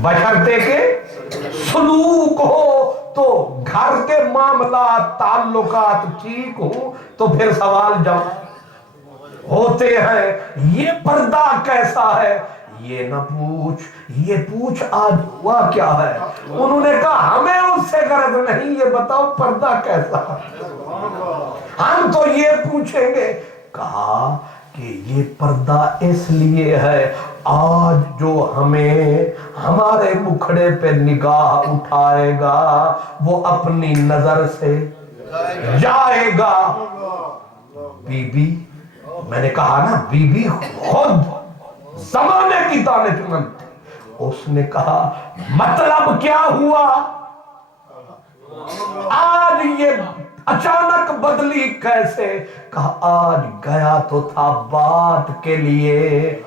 بشرطے کے سلوک ہو تو گھر کے معاملات تعلقات ٹھیک ہوں تو پھر سوال جواب ہوتے ہیں. یہ پردہ کیسا ہے یہ نہ پوچھ، یہ پوچھ آج ہوا کیا ہے. انہوں نے کہا ہمیں اس سے غرض نہیں، یہ بتاؤ پردہ کیسا ہے. ہم تو یہ پوچھیں گے. کہا کہ یہ پردہ اس لیے ہے آج جو ہمیں ہمارے مکھڑے پہ نگاہ اٹھائے گا وہ اپنی نظر سے جائے گا. بی بی میں نے کہا نا بی بی خود زمانے کی دانشمند تھی. اس نے کہا مطلب کیا ہوا آج یہ اچانک بدلی کیسے. کہا آج گیا تو تھا بات کے لیے،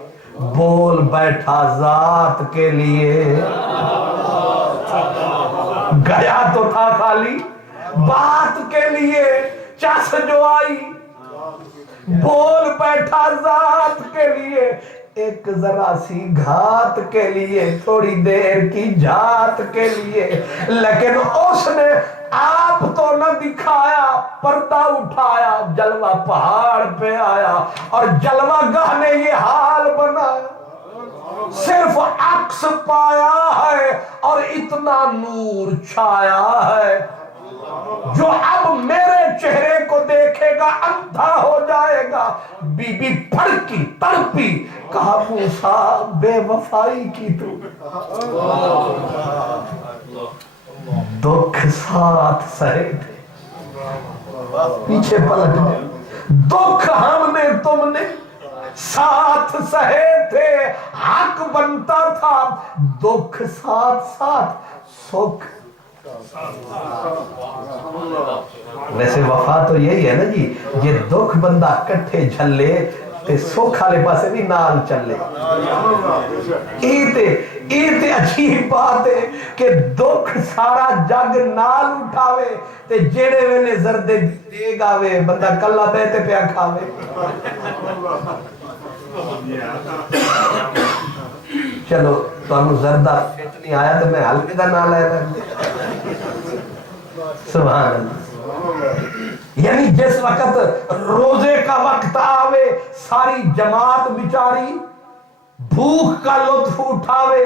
بول بیٹھا ذات کے لیے. گیا تو تھا خالی بات کے لیے، چس جو آئی بول بیٹھا ذات کے لیے. ایک ذرا سی گھات کے لیے، تھوڑی دیر کی جات کے لیے. لیکن اس نے آپ تو نہ دکھایا، پردہ اٹھایا، جلوہ پہاڑ پہ آیا اور جلوہ گاہ نے یہ حال بنایا. صرف عکس پایا ہے اور اتنا نور چھایا ہے جو اب میرے چہرے کو دیکھے گا اندھا ہو جائے گا. Be be پھڑکی تڑپی. کہا موسیٰ بے وفائی کی تو دکھ ساتھ سہے تھے. پیچھے پلٹ گئے. دکھ ہم نے تم نے ساتھ سہے تھے، حق بنتا تھا دکھ ساتھ ساتھ سکھ. ویسے وفا تو یہی ہے نا جی، یہ دکھ بندہ کٹھے جھلے تے سکھ والے پاسے بھی نال چلے. ایتے عجیب بات ہے کہ دکھ سارا جگ نال اٹھاوے تے جیڑے ویلے زردے دے گاوے بندہ کلا بیٹھے پیا کھاوے. چلو تانوں زردہ فٹ نہیں آیا تو میں حلقے دا نال آیا. سبحان اللہ. یعنی جس وقت روزے کا وقت آوے ساری جماعت بیچاری بھوک کا لطف اٹھاوے.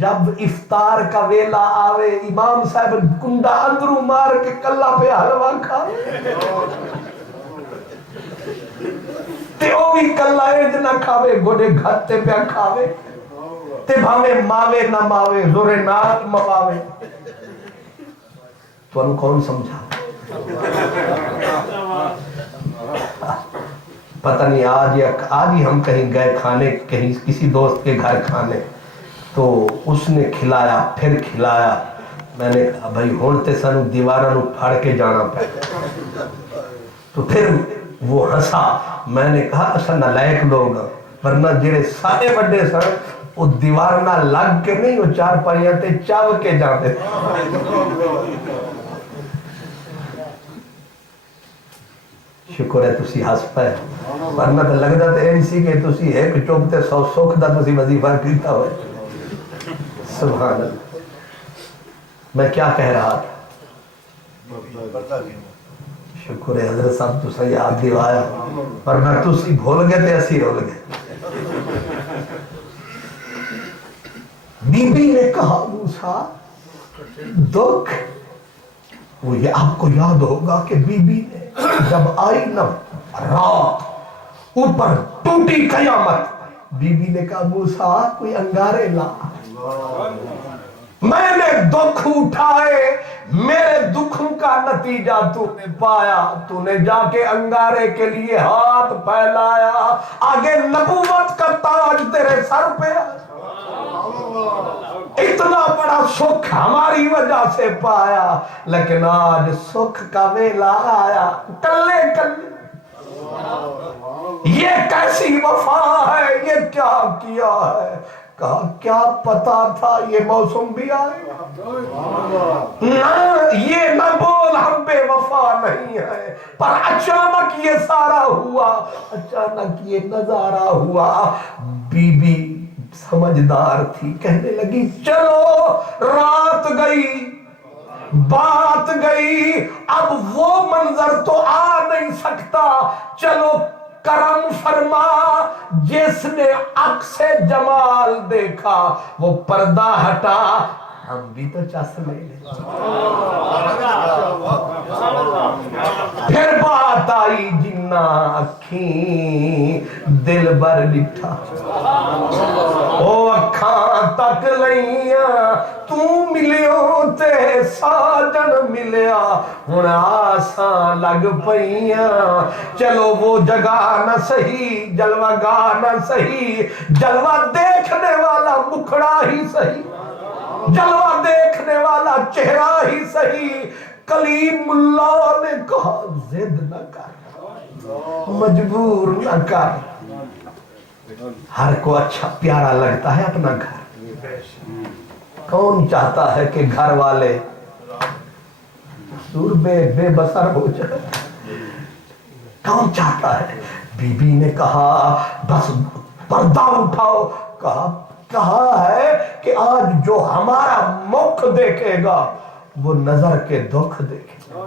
جب افطار کا ویلا آوے امام صاحب کنڈا اندرو مار کے کلا پہ حلوہ کھاوے تے او بھی کلا ایج نہ کھاوے گوڑے گھتے پہ کھاوے تے بھاوے ماوے نہ ماوے زورے نال مواوے. تو انہوں کون سمجھا پتہ نہیں. آج ہی ہم کہیں گئے کھانے، کہیں کسی دوست کے گھر کھانے، تو اس نے کھلایا پھر کھلایا. میں نے کہا بھائی ہونتے سانو دیواراں نو پھاڑ کے جانا پہ. تو پھر وہ ہنسا. میں نے کہا اصل نالائق لوگ ورنہ جڑے سارے بڑے سن وہ دیوار نہ لگ کے نہیں، وہ چار پائیاں تے چاو کے جاتے. شکر ہے تسی ہس پائے، ورنہ تو لگتا تو این سی کہ تسی ایک چوبتے سو سکھ دا تسی وظیفہ کیتا ہوئے. سبحان اللہ. میں کیا کہہ رہا تھا؟ شکر ہے حضرت صاحب تسا یاد دلایا، ورنہ تسی بھول گئے تے اسی رول گئے. بی بی نے کہا موسیٰ دکھ، وہ یہ آپ کو یاد ہوگا کہ بی بی نے جب آئی نا رات اوپر ٹوٹی قیامت، بی بی نے کہا موسیٰ کوئی انگارے لا. میں نے دکھ اٹھائے، میرے دکھوں کا نتیجہ تو نے پایا. تو نے جا کے انگارے کے لیے ہاتھ پھیلایا، آگے نبوت کا تاج تیرے سر پہ. اتنا بڑا سکھ ہماری وجہ سے پایا، لیکن آج سکھ کا ویلا آیا کلے کلے. یہ کیسی وفا ہے، یہ کیا کیا ہے. کہا کیا پتا تھا یہ موسم بھی آئے نہ. یہ نہ بول ہم بے وفا نہیں ہے، پر اچانک یہ سارا ہوا، اچانک یہ نظارہ ہوا. بی بی سمجھدار تھی، کہنے لگی چلو رات گئی، بات گئی، اب وہ منظر تو آ نہیں سکتا، چلو کرم فرما، جس نے عکس جمال دیکھا وہ پردہ ہٹا، ہم بھی تو چس لے لیں۔ پھر بات آئی جنہ اکھیں دل بر لٹھا، او اکھاں تک لئیاں تو ملیوں تے ساجن ملیا، ہن آساں لگ پئیاں، چلو وہ جگہ نہ سہی جلوہ گاہ نہ سہی، جلوہ دیکھنے والا مکھڑا ہی سہی، جلوہ دیکھنے والا چہرہ ہی صحیح۔ کلیم اللہ نے کہا زد نہ کر، مجبور نہ کر، ہر کو اچھا پیارا لگتا ہے اپنا گھر، کون چاہتا ہے کہ گھر والے سور بے بسر ہو جائے؟ کون چاہتا ہے؟ بی بی نے کہا بس پردہ اٹھاؤ، کہا ہے کہ آج جو ہمارا مکھ دیکھے گا وہ نظر کے دکھ دیکھے گا،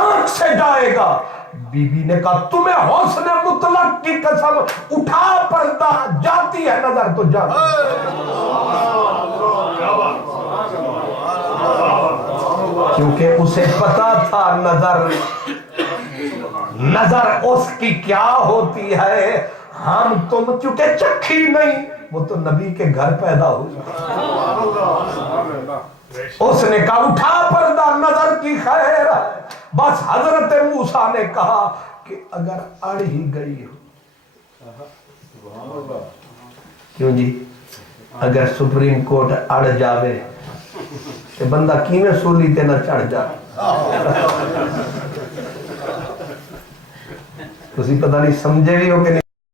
آنکھ سے جائے گا۔ بی بی نے کہا تمہیں حسن مطلق کی قسم، اٹھا پردہ، جاتی ہے نظر تو جاتی ہے، کیونکہ اسے پتا تھا نظر اس کی کیا ہوتی ہے، ہم تم چونکہ چکھی نہیں، وہ تو نبی کے گھر پیدا ہوئی۔ اس نے کہا اٹھا پردہ، نظر کی خیر ہے۔ بس حضرت موسیٰ نے کہا کہ اگر اڑ ہی گئی ہو، کیوں جی اگر سپریم کورٹ اڑ جاوے تو بندہ کیویں سولی تے نہ چڑھ جائے، تسی پتہ نہیں سمجھے بھی ہو کہ نہیں۔